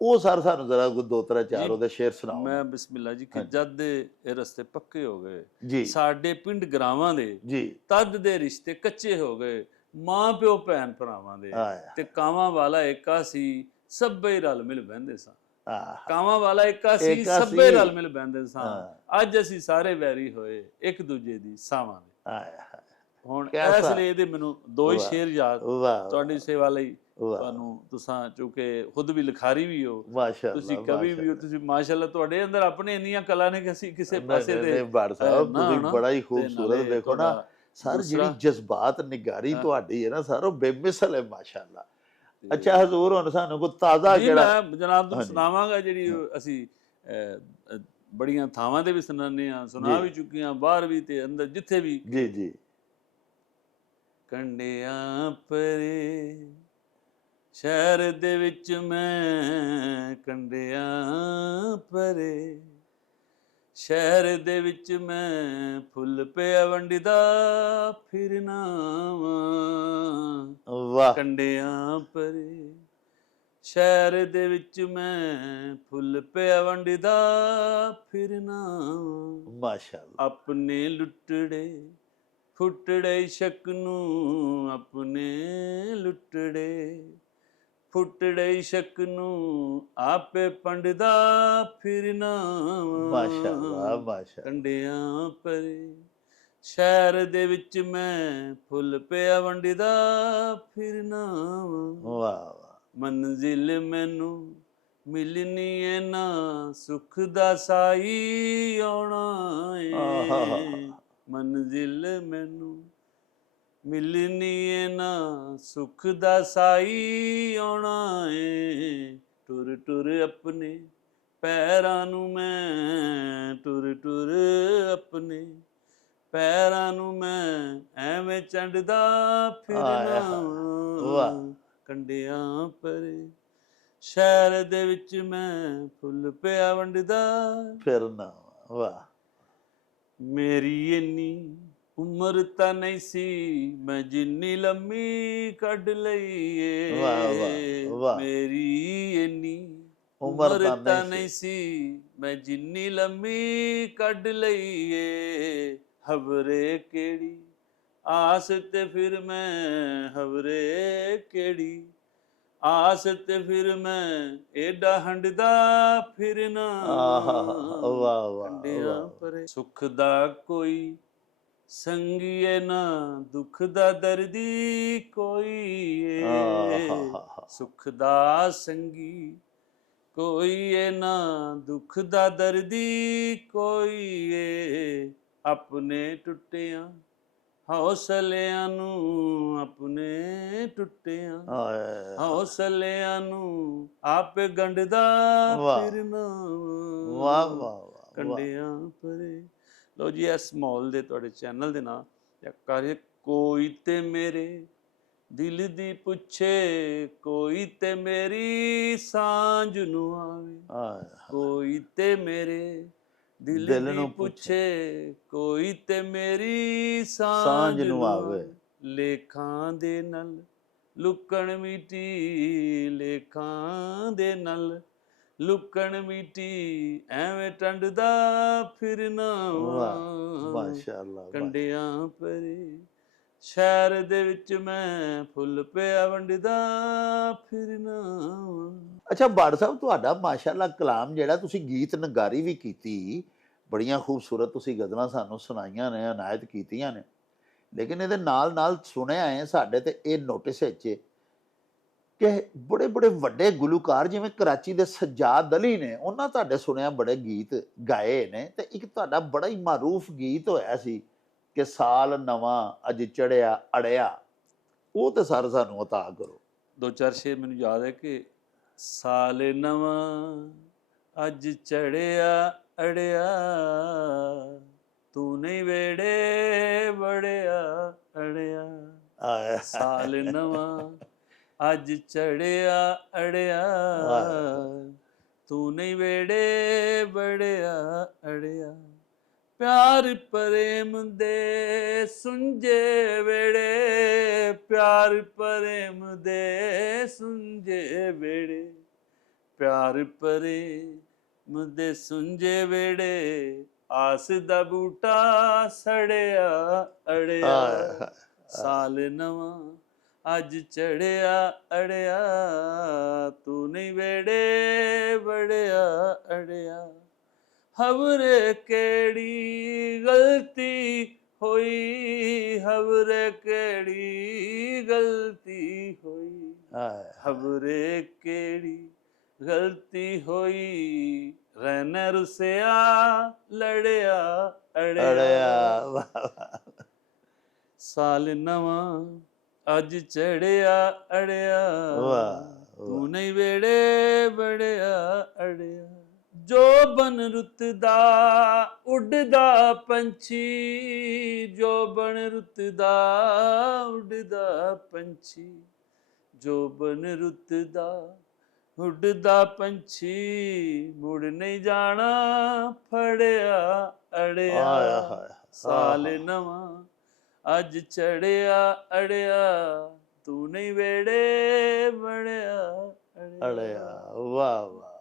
ਉਹ ਸਰ ਸਾਨੂੰ ਜ਼ਰਾ ਕੋਈ 2-3 4 ਜੀ, ਉਹਦੇ ਸ਼ੇਰ ਸੁਣਾਓ। ਮੈਂ ਬਿਸਮਿਲ੍ਲਾ ਜੀ ਕਿ ਹਾਂਜੀ। ਜਦ ਦੇ ਇਹ ਰਸਤੇ ਪੱਕੇ ਹੋ ਗਏ, ਜੀ ਸਾਡੇ ਪਿੰਡ ਗਰਾਵਾਂ ਦੇ ਜੀ ਤਦ ਦੇ ਰਿਸ਼ਤੇ ਕੱਚੇ ਹੋ ਗਏ, ਮਾਂ ਪਿਓ ਭੈਣ ਭਰਾਵਾਂ ਦੇ ਆਇਆ ਤੇ ਕਾਵਾਂ ਵਾਲਾ ਏਕਾ ਸੀ, ਸਭੇ ਰਲ ਮਿਲ ਬਹਿੰਦੇ ਸਾਂ। ਆਹ ਕਾਵਾਂ ਵਾਲਾ ਏਕਾ ਸੀ, ਏਕਾ ਸਭੇ ਸੀ। ਰਲ ਮਿਲ ਬਹਿੰਦੇ ਸਾਂ। ਹਾਂ। ਅੱਜ ਅਸੀਂ ਸਾਰੇ ਵੈਰੀ ਹੋਏ, ਇੱਕ ਦੂਜੇ ਦੀ ਸਾਵਾਂ ਦੇ। ਆਇਆ ਹੁਣ ਕੈਸਾ? ਇਸ ਲਈ ਇਹਦੇ ਮੈਨੂੰ ਦੋ ਹੀ ਵਾਹ, ਸ਼ੇਰ ਯਾਦ, ਵਾਹ ਤੁਹਾਡੀ ਸੇਵਾ ਲਈ ਵਾਹ ਤੁਹਾਨੂੰ, ਤੁਸਾਂ ਚੂੰਕਿ ਖੁਦ ਵੀ ਲਿਖਾਰੀ ਵੀ ਹੋ, ਮਾਸ਼ਾਅੱਲਾ ਤੁਸੀਂ ਕਵੀ ਵੀ ਹੋ, ਤੁਸੀਂ ਮਾਸ਼ਾਅੱਲਾ ਤੁਹਾਡੇ ਅੰਦਰ ਆਪਣੇ ਇੰਨੀਆਂ ਕਲਾ ਨੇ ਕਿ ਅਸੀਂ ਕਿਸੇ ਪਾਸੇ ਦੇ ਬਾੜ ਸਾਹਿਬ ਨਾ ਤੁਸੀਂ ਨਾ। ਬੜਾ ਹੀ ਤੇ ਖੂਬਸੂਰਤ ਨਾਲੇ ਵੇਖੋ ਨਾ ਤੁਹਾਡਾ ਸਰ, ਜਿਹੜੀ ਦੂਸਰਾ ਜਜ਼ਬਾਤ ਨਿਗਾਰੀ ਹਾਂ। ਤੁਹਾਡੀ ਹੈ ਨਾ ਸਰ, ਉਹ ਬੇਮਿਸਾਲ ਹੈ ਮਾਸ਼ਾਅੱਲਾ। ਤੇ ਅੱਛਾ ਹਜ਼ੂਰ, ਹੁਣ ਸਾਨੂੰ ਕੋਈ ਤਾਜ਼ਾ ਜੀ ਕਿਹੜਾ? ਮੈਂ ਜਨਾਬ ਨੂੰ ਹਾਂਜੀ। ਸੁਣਾਵਾਂਗਾ, ਜਿਹੜੀ ਅਸੀਂ ਬੜੀਆਂ ਥਾਵਾਂ ਤੇ ਵੀ ਸੁਣਾਉਂਦੇ ਹਾਂ, ਸੁਣਾ ਜੀ। ਵੀ ਚੁੱਕੀਆਂ, ਬਾਹਰ ਵੀ ਤੇ ਅੰਦਰ ਜਿੱਥੇ ਵੀ। ਜੀ ਜੀ ਕੰਡਿਆਂ ਪਰੇ ਸ਼ਹਿਰ ਦੇ ਵਿੱਚ ਮੈਂ, ਕੰਡਿਆਂ ਪਰੇ ਸ਼ਹਿਰ ਦੇ ਵਿੱਚ ਮੈਂ, ਫੁੱਲ ਪਿਆ ਵੰਡਦਾ ਫਿਰਨਾ ਵਾਂ। ਵਾਹ ਕੰਡਿਆਂ ਪਰੇ ਸ਼ਹਿਰ ਦੇ ਵਿੱਚ ਮੈਂ, ਫੁੱਲ ਪਿਆ ਵੰਡਦਾ ਫਿਰਨਾ ਵਾਂ। ਮਾਸ਼ਾਅੱਲਾ। ਆਪਣੇ ਲੁੱਟੜੇ ਫੁੱਟੜੇ ਸ਼ੱਕ ਨੂੰ, ਆਪਣੇ ਲੁੱਟੜੇ ਫੁੱਟੜੇ ਸ਼ੱਕ ਨੂੰ, ਆਪੇ ਪੰਡਦਾ ਫਿਰਨਾ ਮਾਸ਼ਾਅੱਲਾ ਮਾਸ਼ਾਅੱਲਾ। ਕੰਡਿਆਂ ਪਰੇ ਸ਼ਹਿਰ ਦੇ ਵਿੱਚ ਮੈਂ, ਫੁੱਲ ਪਿਆ ਵੰਡਦਾ ਫਿਰਨਾ ਵਾਹ ਵਾਹ। ਮੰਜ਼ਿਲ ਮੈਨੂੰ ਮਿਲਣੀ ਏ ਨਾ, ਸੁੱਖ ਦਾ ਸਾਈ ਆਉਣਾ ਆਹਾ। ਏ। ਮੰਜ਼ਿਲ ਮੈਨੂੰ ਮਿਲਣੀ ਏ ਨਾ, ਸੁੱਖ ਦਾ ਸਾਈ ਆਉਣਾ ਏ। ਟੁਰ ਟੁਰ ਆਪਣੇ ਪੈਰਾਂ ਨੂੰ ਮੈਂ, ਟੁਰ ਟੁਰ ਆਪਣੇ ਪੈਰਾਂ ਨੂੰ ਮੈਂ, ਐਵੇਂ ਚੰਡਦਾ ਫਿਰਨਾ ਵਾਹ। ਕੰਡਿਆਂ ਪਰੇ ਸ਼ਹਿਰ ਦੇ ਵਿੱਚ ਮੈਂ, ਫੁੱਲ ਪਿਆ ਵੰਡਦਾ ਫਿਰਨਾ। ਵਾਹ। ਮੇਰੀ ਇੰਨੀ ਉਮਰ ਤਾਂ ਨਹੀਂ ਸੀ, ਮੈਂ ਜਿੰਨੀ ਲੰਮੀ ਕੱਢ ਲਈ ਏ। ਵਾਹ ਵਾਹ ਵਾਹ। ਮੇਰੀ ਇੰਨੀ ਉਮਰ ਉਮਰ ਤਾਂ ਤਾਂ ਨਹੀਂ ਨਹੀਂ ਸੀ, ਮੈਂ ਜਿੰਨੀ ਲੰਮੀ ਕੱਢ ਲਈ ਏ। ਹਵਰੇ ਕਿਹੜੀ ਆਸ ਤੇ ਫਿਰ ਮੈਂ, ਹਵਰੇ ਕਿਹੜੀ ਆਸ ਤੇ ਫਿਰ ਮੈਂ, ਏਡਾ ਹੰਡਦਾ ਫਿਰਨਾ ਆਹਾ। ਵਾਹ ਵਾਹ ਕੰਡਿਆਂ ਵਾਹ। ਪਰੇ। ਸੁੱਖ ਦਾ ਕੋਈ ਸੰਗੀਏ ਨਾ, ਦੁੱਖ ਦਾ ਦਰਦੀ ਕੋਈ ਏ। ਆਹਾ। ਸੁੱਖ ਦਾ ਸੰਗੀ ਕੋਈ ਏ ਨਾ, ਦੁੱਖ ਦਾ ਦਰਦੀ ਕੋਈ ਏ। ਆਪਣੇ ਟੁੱਟਿਆਂ ਹੌਸਲਿਆਂ ਨੂੰ, ਆਪਣੇ ਟੁੱਟਿਆਂ ਹੌਸਲਿਆਂ ਨੂੰ, ਆਪੇ ਗੰਢਦਾ ਵਾਹ। ਫਿਰਨਾ ਵਾਹ ਵਾਹ ਵਾਹ। ਕੰਡਿਆਂ ਪਰੇ। ਲਓ ਜੀ, ਇਸ ਮਾਹੌਲ ਦੇ ਤੁਹਾਡੇ ਚੈਨਲ ਦੇ ਨਾਂ ਕਰ, ਕੋਈ ਤੇ ਮੇਰੇ ਦਿਲ ਦੀ ਪੁੱਛੇ, ਕੋਈ ਤੇ ਮੇਰੀ ਸਾਂਝ ਨੂੰ ਆਵੇ। ਕੋਈ ਤੇ ਮੇਰੇ ਦਿਲ ਦੀ ਪੁੱਛੇ, ਕੋਈ ਤੇ ਮੇਰੀ ਸਾਂਝ ਨੂੰ ਆਵੇ। ਲੇਖਾਂ ਦੇ ਨਾਲ ਲੁਕਣ ਮੀਟੀ, ਲੇਖਾਂ ਦੇ ਨਾਲ ਲੁਕਣ ਮੀਟੀ, ਐਵੇਂ ਟੰਡਦਾ ਫਿਰਨਾ ਮਾਸ਼ਾਅੱਲਾ। ਕੰਡਿਆਂ ਪਰੇ ਸ਼ਹਿਰ ਦੇ ਵਿੱਚ ਮੈਂ, ਫੁੱਲ ਪਿਆ ਵੰਡਦਾ ਫਿਰਨਾ। ਅੱਛਾ ਬਾੜ ਸਾਹਿਬ, ਤੁਹਾਡਾ ਮਾਸ਼ਾਅੱਲਾ ਕਲਾਮ ਜਿਹੜਾ, ਤੁਸੀਂ ਗੀਤ ਨਗਾਰੀ ਵੀ ਕੀਤੀ, ਬੜੀਆਂ ਖੂਬਸੂਰਤ ਤੁਸੀਂ ਗਜ਼ਲਾਂ ਸਾਨੂੰ ਸੁਣਾਈਆਂ ਨੇ, ਅਨਾਇਤ ਕੀਤੀਆਂ ਨੇ, ਲੇਕਿਨ ਇਹਦੇ ਨਾਲ ਨਾਲ ਸੁਣਿਆ ਹੈ ਸਾਡੇ ਤੇ ਇਹ ਨੋਟਿਸ ਵਿੱਚ ਕਿ ਬੜੇ ਬੜੇ ਵੱਡੇ ਗੁਲੂਕਾਰ ਜਿਵੇਂ ਕਰਾਚੀ ਦੇ ਸੱਜਾਦ ਅਲੀ ਨੇ, ਉਹਨਾਂ ਤੁਹਾਡੇ ਸੁਣਿਆ ਬੜੇ ਗੀਤ ਗਾਏ ਨੇ, ਤੇ ਇੱਕ ਤੁਹਾਡਾ ਬੜਾ ਹੀ ਮਾਰੂਫ ਗੀਤ ਹੋਇਆ ਸੀ ਕਿ ਸਾਲ ਨਵਾਂ ਅੱਜ ਚੜਿਆ ਅੜਿਆ, ਉਹ ਤੇ ਸਰ ਸਾਨੂੰ ਅਤਾ ਕਰੋ। ਦੋ ਚਾਰ ਸ਼ੇਰ ਮੈਨੂੰ ਯਾਦ ਹੈ ਕਿ ਸਾਲ ਨਵਾਂ ਅੱਜ ਚੜਿਆ ਅੜਿਆ, ਤੂੰ ਨਹੀਂ ਵੇੜੇ ਵੜਿਆ ਅੜਿਆ। ਸਾਲ ਨਵਾਂ ਅੱਜ ਚੜਿਆ ਅੜਿਆ, ਤੂੰ ਨਹੀਂ ਵੇੜੇ ਵੜਿਆ ਅੜਿਆ। ਪਿਆਰ ਪ੍ਰੇਮ ਦੇ ਸੁੰਝੇ ਵੇੜੇ, ਪਿਆਰ ਪ੍ਰੇਮ ਦੇ ਸੁੰਝੇ ਵੇੜੇ, ਪਿਆਰ ਪ੍ਰੇਮ ਦੇ ਸੁੰਝੇ ਵੇੜੇ, ਆਸ ਦਾ ਬੂਟਾ ਸੜਿਆ ਅੜਿਆ, ਸਾਲ ਨਵਾਂ ਅੱਜ ਚੜਿਆ ਅੜਿਆ, ਤੂੰ ਨਹੀਂ ਵੇੜੇ ਵੜਿਆ ਅੜਿਆ। ਹਵਰੇ ਕਿਹੜੀ ਗਲਤੀ ਹੋਈ, ਹਵਰੇ ਕਿਹੜੀ ਗਲਤੀ ਹੋਈ, ਹਵਰੇ ਕਿਹੜੀ ਗਲਤੀ ਹੋਈ, ਰਹਿਣ ਰੁਸਿਆ ਲੜਿਆ ਅੜਿਆ। ਸਾਲ ਨਵਾਂ ਅੱਜ ਚੜਿਆ ਅੜਿਆ, ਤੂੰ ਨਹੀਂ ਵੇੜੇ ਵੜਿਆ ਅੜਿਆ। ਜੋ ਬਨ ਰੁੱਤ ਦਾ ਉੱਡਦਾ ਪੰਛੀ, ਜੋ ਬਨ ਰੁੱਤ ਦਾ ਉੱਡਦਾ ਪੰਛੀ, ਜੋ ਬਨ ਰੁੱਤ ਦਾ ਉੱਡਦਾ ਪੰਛੀ, ਮੁੜ ਨਹੀਂ ਜਾਣਾ ਫੜਿਆ ਅੜਿਆ। ਸਾਲ ਨਵਾਂ ਅੱਜ ਚੜਿਆ ਅੜਿਆ, ਤੂੰ ਨਹੀਂ ਵੇੜੇ ਵੜਿਆ ਅੜਿਆ। ਵਾਹ ਵਾਹ।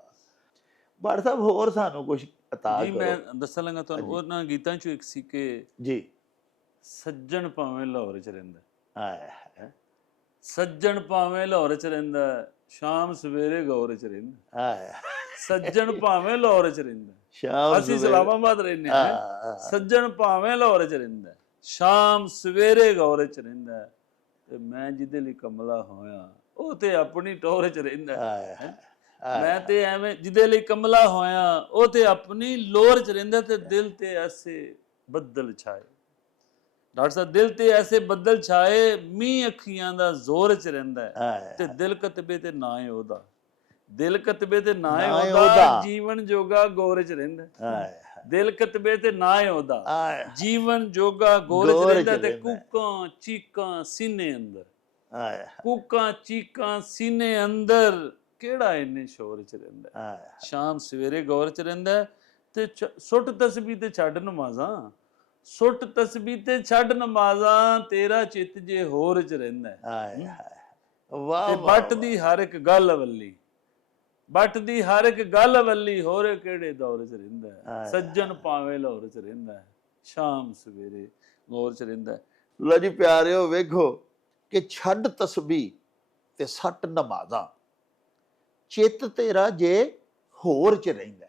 ਬਾੜ ਸਾਹਿਬ ਹੋਰ ਸਾਨੂੰ ਕੁਝ ਅਤਾ ਜੀ ਮੈਂ ਦੱਸਣ ਲੱਗਾ ਤੁਹਾਨੂੰ, ਉਹਨਾਂ ਗੀਤਾਂ ਚੋਂ ਇੱਕ ਸੀ ਕਿ ਜੀ, ਸੱਜਣ ਭਾਵੇਂ ਲਾਹੌਰ ਚ ਰਹਿੰਦਾ, ਆਏ ਸੱਜਣ ਭਾਵੇਂ ਲਾਹੌਰ ਚ ਰਹਿੰਦਾ, ਸ਼ਾਮ ਸਵੇਰੇ ਗੌਰ ਚ ਰਹਿੰਦਾ। ਆਏ, ਸੱਜਣ ਭਾਵੇਂ ਲਾਹੌਰ ਚ ਰਹਿੰਦਾ, ਸ਼ਾਮ ਅਸੀਂ ਇਸਲਾਮਾਬਾਦ ਰਹਿੰਦੇ ਹਾਂ। ਸੱਜਣ ਭਾਵੇਂ ਲਾਹੌਰ ਚ ਰਹਿੰਦਾ, ਸ਼ਾਮ ਸਵੇਰੇ ਗੌਰ ਚ ਰਹਿੰਦਾ, ਤੇ ਮੈਂ ਜਿਹਦੇ ਲਈ ਕਮਲਾ ਹੋਇਆ ਉਹ ਤੇ ਆਪਣੀ ਟੋਰ ਚ ਰਹਿੰਦਾ। ਮੈਂ ਤੇ ਐਵੇਂ ਜਿਹਦੇ ਲਈ ਕਮਲਾ ਹੋਇਆ ਉਹ ਤੇ ਆਪਣੀ ਲੋਰ ਚ ਰਹਿੰਦਾ, ਤੇ ਦਿਲ ਤੇ ਐਸੇ ਬੱਦਲ ਛਾਏ। ਡਾਕਟਰ ਸਾਹਿਬ, ਦਿਲ ਤੇ ਐਸੇ ਬੱਦਲ ਛਾਏ, ਮੀਂਹ ਅੱਖੀਆਂ ਦਾ ਜ਼ੋਰ ਚ ਰਹਿੰਦਾ ਹੈ, ਤੇ ਦਿਲ ਕਤਬੇ ਤੇ ਨਾ ਹੈ ਉਹਦਾ, ਦਿਲ ਕਤਬੇ ਤੇ ਨਾ ਹੈ ਉਹਦਾ, ਜੀਵਨ ਜੋਗਾ ਗੌਰ ਚ ਰਹਿੰਦਾ। ਦਿਲ ਕਤਬੇ ਤੇ ਨਾ ਹੈ ਉਹਦਾ, ਜੀਵਨ ਜੋਗਾ ਗੌਰ ਚ ਰਹਿੰਦਾ, ਤੇ ਕੂਕਾਂ ਚੀਕਾਂ ਸੀਨੇ ਅੰਦਰ, ਕੂਕਾਂ ਚੀਕਾਂ ਸੀਨੇ ਅੰਦਰ, ਕਿਹੜਾ ਇੰਨੇ ਸ਼ੋਰ ਚ ਰਹਿੰਦਾ। ਸ਼ਾਮ ਸਵੇਰੇ ਗੌਰ ਚ ਰਹਿੰਦਾ, ਤੇ ਸੁੱਟ ਤਸਬੀਹ ਤੇ ਛੱਡ ਨਮਾਜ਼ਾਂ, ਸੁੱਟ ਤਸਬੀਹ ਤੇ ਛੱਡ ਨਮਾਜ਼ਾਂ, ਤੇਰਾ ਚਿੱਤ ਜੇ ਹੋਰ ਚ ਰਹਿੰਦਾ। ਤੇ ਬੱਟ ਦੀ ਹਰ ਇੱਕ ਗੱਲ ਵੱਲੀ, ਬੱਟ ਦੀ ਹਰ ਇੱਕ ਗੱਲ ਵੱਲੀ, ਹੋਰ ਕਿਹੜੇ ਦੌਰ ਚ ਰਹਿੰਦਾ। ਸੱਜਣ ਭਾਵੇਂ ਲਾਹੌਰ ਚ ਰਹਿੰਦਾ, ਸ਼ਾਮ ਸਵੇਰੇ ਗੌਰ ਚ ਰਹਿੰਦਾ। ਲੋ ਜੀ ਪਿਆਰਿਓ, ਵੇਖੋ ਕਿ ਛੱਡ ਤਸਬੀਹ ਤੇ ਸੱਟ ਨਮਾਜ਼ਾਂ, ਚਿੱਤ ਤੇਰਾ ਜੇ ਹੋਰ ਚ ਰਹਿੰਦਾ।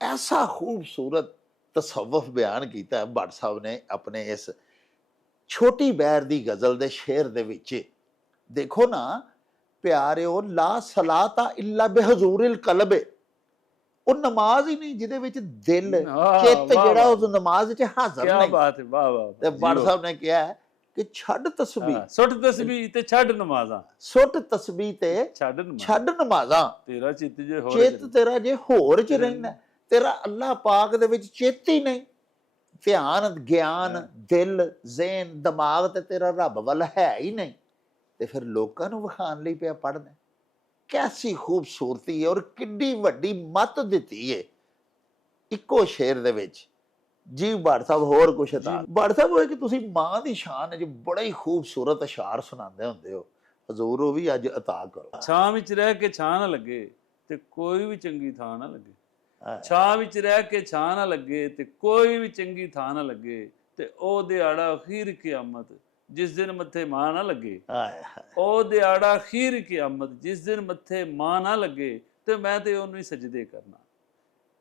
ਐਸਾ ਖੂਬਸੂਰਤ ਤਸਵੁਫ ਬਿਆਨ ਕੀਤਾ ਭੱਟ ਸਾਹਿਬ ਨੇ ਆਪਣੇ ਇਸ ਛੋਟੀ ਬੈਰ ਦੀ ਗਜ਼ਲ ਦੇ ਸ਼ੇਰ ਦੇ ਵਿੱਚ। ਦੇਖੋ ਨਾ ਪਿਆਰਿਓ, ਲਾ ਸਲਾਤਾ ਇਲਾ ਬਿਹਜ਼ੂਰਿਲ ਕਲਬ, ਉਹ ਨਮਾਜ਼ ਹੀ ਨਹੀਂ ਜਿਹਦੇ ਵਿੱਚ ਦਿਲ ਚਿੱਤ ਜਿਹੜਾ ਉਸ ਨਮਾਜ਼ 'ਚ ਹਾਜ਼ਰ ਨਹੀਂ। ਕੀ ਬਾਤ ਹੈ, ਵਾਹ ਵਾਹ। ਤੇ ਭੱਟ ਸਾਹਿਬ ਨੇ ਕਿਹਾ ਕਿ ਛੱਡ ਤਸਬੀਹ, ਸੁੱਟ ਤਸਬੀਹ ਤੇ ਛੱਡ ਨਮਾਜ਼ਾਂ, ਸੁੱਟ ਤਸਬੀਹ ਤੇ ਛੱਡ ਨਮਾਜ਼ਾਂ, ਤੇਰਾ ਚਿੱਤ ਜੇ ਹੋਰ, ਚਿੱਤ ਤੇਰਾ ਜੇ ਹੋਰ 'ਚ ਰਹਿੰਦਾ, ਤੇਰਾ ਅੱਲਾਹ ਪਾਕ ਦੇ ਵਿੱਚ ਚਿੱਤ ਹੀ ਨਹੀਂ, ਧਿਆਨ ਗਿਆਨ ਦਿਲ ਜ਼ੇਨ ਦਿਮਾਗ ਤੇ ਤੇਰਾ ਰੱਬ ਵੱਲ ਹੈ ਹੀ ਨਹੀਂ, ਤੇ ਫਿਰ ਲੋਕਾਂ ਨੂੰ ਵਿਖਾਉਣ ਲਈ ਪਿਆ ਪੜ੍ਹਨਾ। ਕੈਸੀ ਖੂਬਸੂਰਤੀ ਹੈ, ਔਰ ਕਿੱਡੀ ਵੱਡੀ ਮੱਤ ਦਿੱਤੀ ਹੈ ਇੱਕੋ ਸ਼ੇਰ ਦੇ ਵਿੱਚ। ਜੀ ਭੱਟ ਸਾਹਿਬ ਹੋਰ ਕੁਛ ਤਾਂ ਭੱਟ ਸਾਹਿਬ, ਹੋਏ ਕਿ ਤੁਸੀਂ ਮਾਂ ਦੀ ਸ਼ਾਨ 'ਚ ਬੜਾ ਹੀ ਖੂਬਸੂਰਤ ਅਸ਼ਾਰ ਸੁਣਾਉਂਦੇ ਹੁੰਦੇ ਹੋ, ਹਜ਼ੂਰ ਉਹ ਵੀ ਅੱਜ ਅਤਾ ਕਰੋ। ਛਾਂ ਵਿੱਚ ਰਹਿ ਕੇ ਛਾਂ ਨਾ ਲੱਗੇ ਤੇ ਕੋਈ ਵੀ ਚੰਗੀ ਥਾਂ ਨਾ ਲੱਗੇ, ਛਾਂ ਵਿੱਚ ਰਹਿ ਕੇ ਛਾਂ ਨਾ ਲੱਗੇ ਤੇ ਕੋਈ ਵੀ ਚੰਗੀ ਥਾਂ ਨਾ ਲੱਗੇ, ਤੇ ਉਹ ਦਿਹਾੜਾ ਅਖੀਰ ਕਿਆਮਤ ਜਿਸ ਦਿਨ ਮੱਥੇ ਮਾਂ ਨਾ ਲੱਗੇ, ਉਹ ਦਿਹਾੜਾ ਅਖੀਰ ਕਿਆਮਤ ਜਿਸ ਦਿਨ ਮੱਥੇ ਮਾਂ ਨਾ ਲੱਗੇ, ਤੇ ਮੈਂ ਤੇ ਉਹਨੂੰ ਹੀ ਸਜਦੇ ਕਰਨਾ,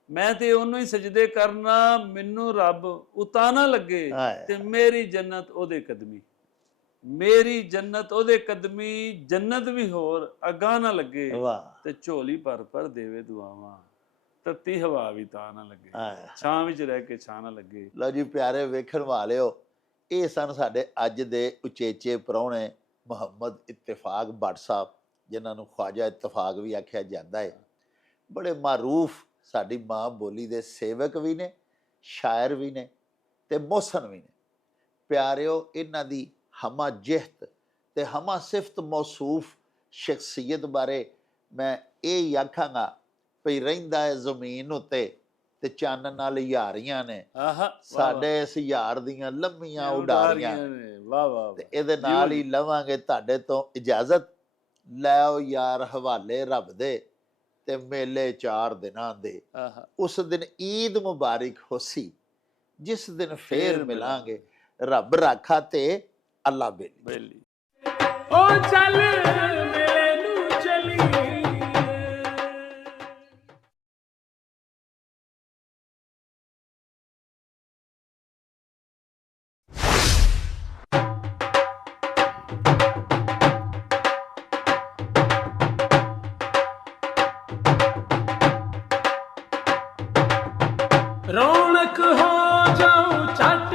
ਮੈਂ ਤੇ ਉਹਨੂੰ ਹੀ ਸਜਦੇ ਕਰਨਾ, ਮੈਨੂੰ ਰੱਬ ਉਤਾ ਨਾ ਲੱਗੇ, ਤੇ ਮੇਰੀ ਜੰਨਤ ਉਹਦੇ ਕਦਮੀ, ਮੇਰੀ ਜੰਨਤ ਉਹਦੇ ਕਦਮੀ, ਜੰਨਤ ਵੀ ਹੋਰ ਅਗਾਂਹ ਨਾ ਲੱਗੇ, ਤੇ ਝੋਲੀ ਭਰ ਭਰ ਦੇਵੇ ਦੁਆਵਾਂ, ਤੱਤੀ ਹਵਾ ਵੀ ਤਾਂ ਨਾ ਲੱਗੇ, ਛਾਂ ਵਿੱਚ ਰਹਿ ਕੇ ਛਾਂ ਨਾ ਲੱਗੇ। ਲਓ ਜੀ ਪਿਆਰੇ ਵੇਖਣ ਵਾਲਿਓ, ਇਹ ਸਨ ਸਾਡੇ ਅੱਜ ਦੇ ਉਚੇਚੇ ਪ੍ਰਾਹੁਣੇ ਮੁਹੰਮਦ ਇਤਫਾਕ ਭੱਟ ਸਾਹਿਬ, ਜਿਨ੍ਹਾਂ ਨੂੰ ਖਵਾਜਾ ਇਤਫਾਕ ਵੀ ਆਖਿਆ ਜਾਂਦਾ ਹੈ। ਬੜੇ ਮਾਰੂਫ ਸਾਡੀ ਮਾਂ ਬੋਲੀ ਦੇ ਸੇਵਕ ਵੀ ਨੇ, ਸ਼ਾਇਰ ਵੀ ਨੇ, ਤੇ ਮੋਹਸਨ ਵੀ ਨੇ। ਪਿਆਰਿਓ, ਇਹਨਾਂ ਦੀ ਹਮਾ ਜਿਹਤ ਤੇ ਹਮਾ ਸਿਫਤ ਮੌਸੂਫ ਸ਼ਖਸੀਅਤ ਬਾਰੇ ਮੈਂ ਇਹ ਹੀ ਆਖਾਂਗਾ ਭਈ ਰਹਿੰਦਾ ਹੈ ਜ਼ਮੀਨ ਉੱਤੇ ਤੇ ਚੰਨ ਨਾਲ ਯਾਰੀਆਂ ਨੇ। ਆਹਾ ਸਾਡੇ ਇਸ ਯਾਰ ਦੀਆਂ ਲੰਮੀਆਂ ਉਡਾਰੀਆਂ ਨੇ। ਵਾਹ ਵਾਹ ਤੇ ਇਹਦੇ ਨਾਲ ਹੀ ਲਵਾਂਗੇ ਤੁਹਾਡੇ ਤੋਂ ਇਜਾਜ਼ਤ। ਲੈਓ ਯਾਰ ਹਵਾਲੇ ਰੱਬ ਦੇ ਤੇ ਮੇਲੇ 4 ਦਿਨਾਂ ਦੇ। ਆਹਾ ਉਸ ਦਿਨ ਈਦ ਮੁਬਾਰਕ ਹੋਸੀ, ਜਿਸ ਦਿਨ ਫੇਰ ਮਿਲਾਂਗੇ। ਰੱਬ ਰਾਖਾ ਤੇ ਅੱਲਾ ਬੇਲੀ। ਬੇਲੀ। ਓ ਚੱਲ ਮੇਲੇ ਨੂੰ ਚਲੀਏ। रौनक हो जाऊं चट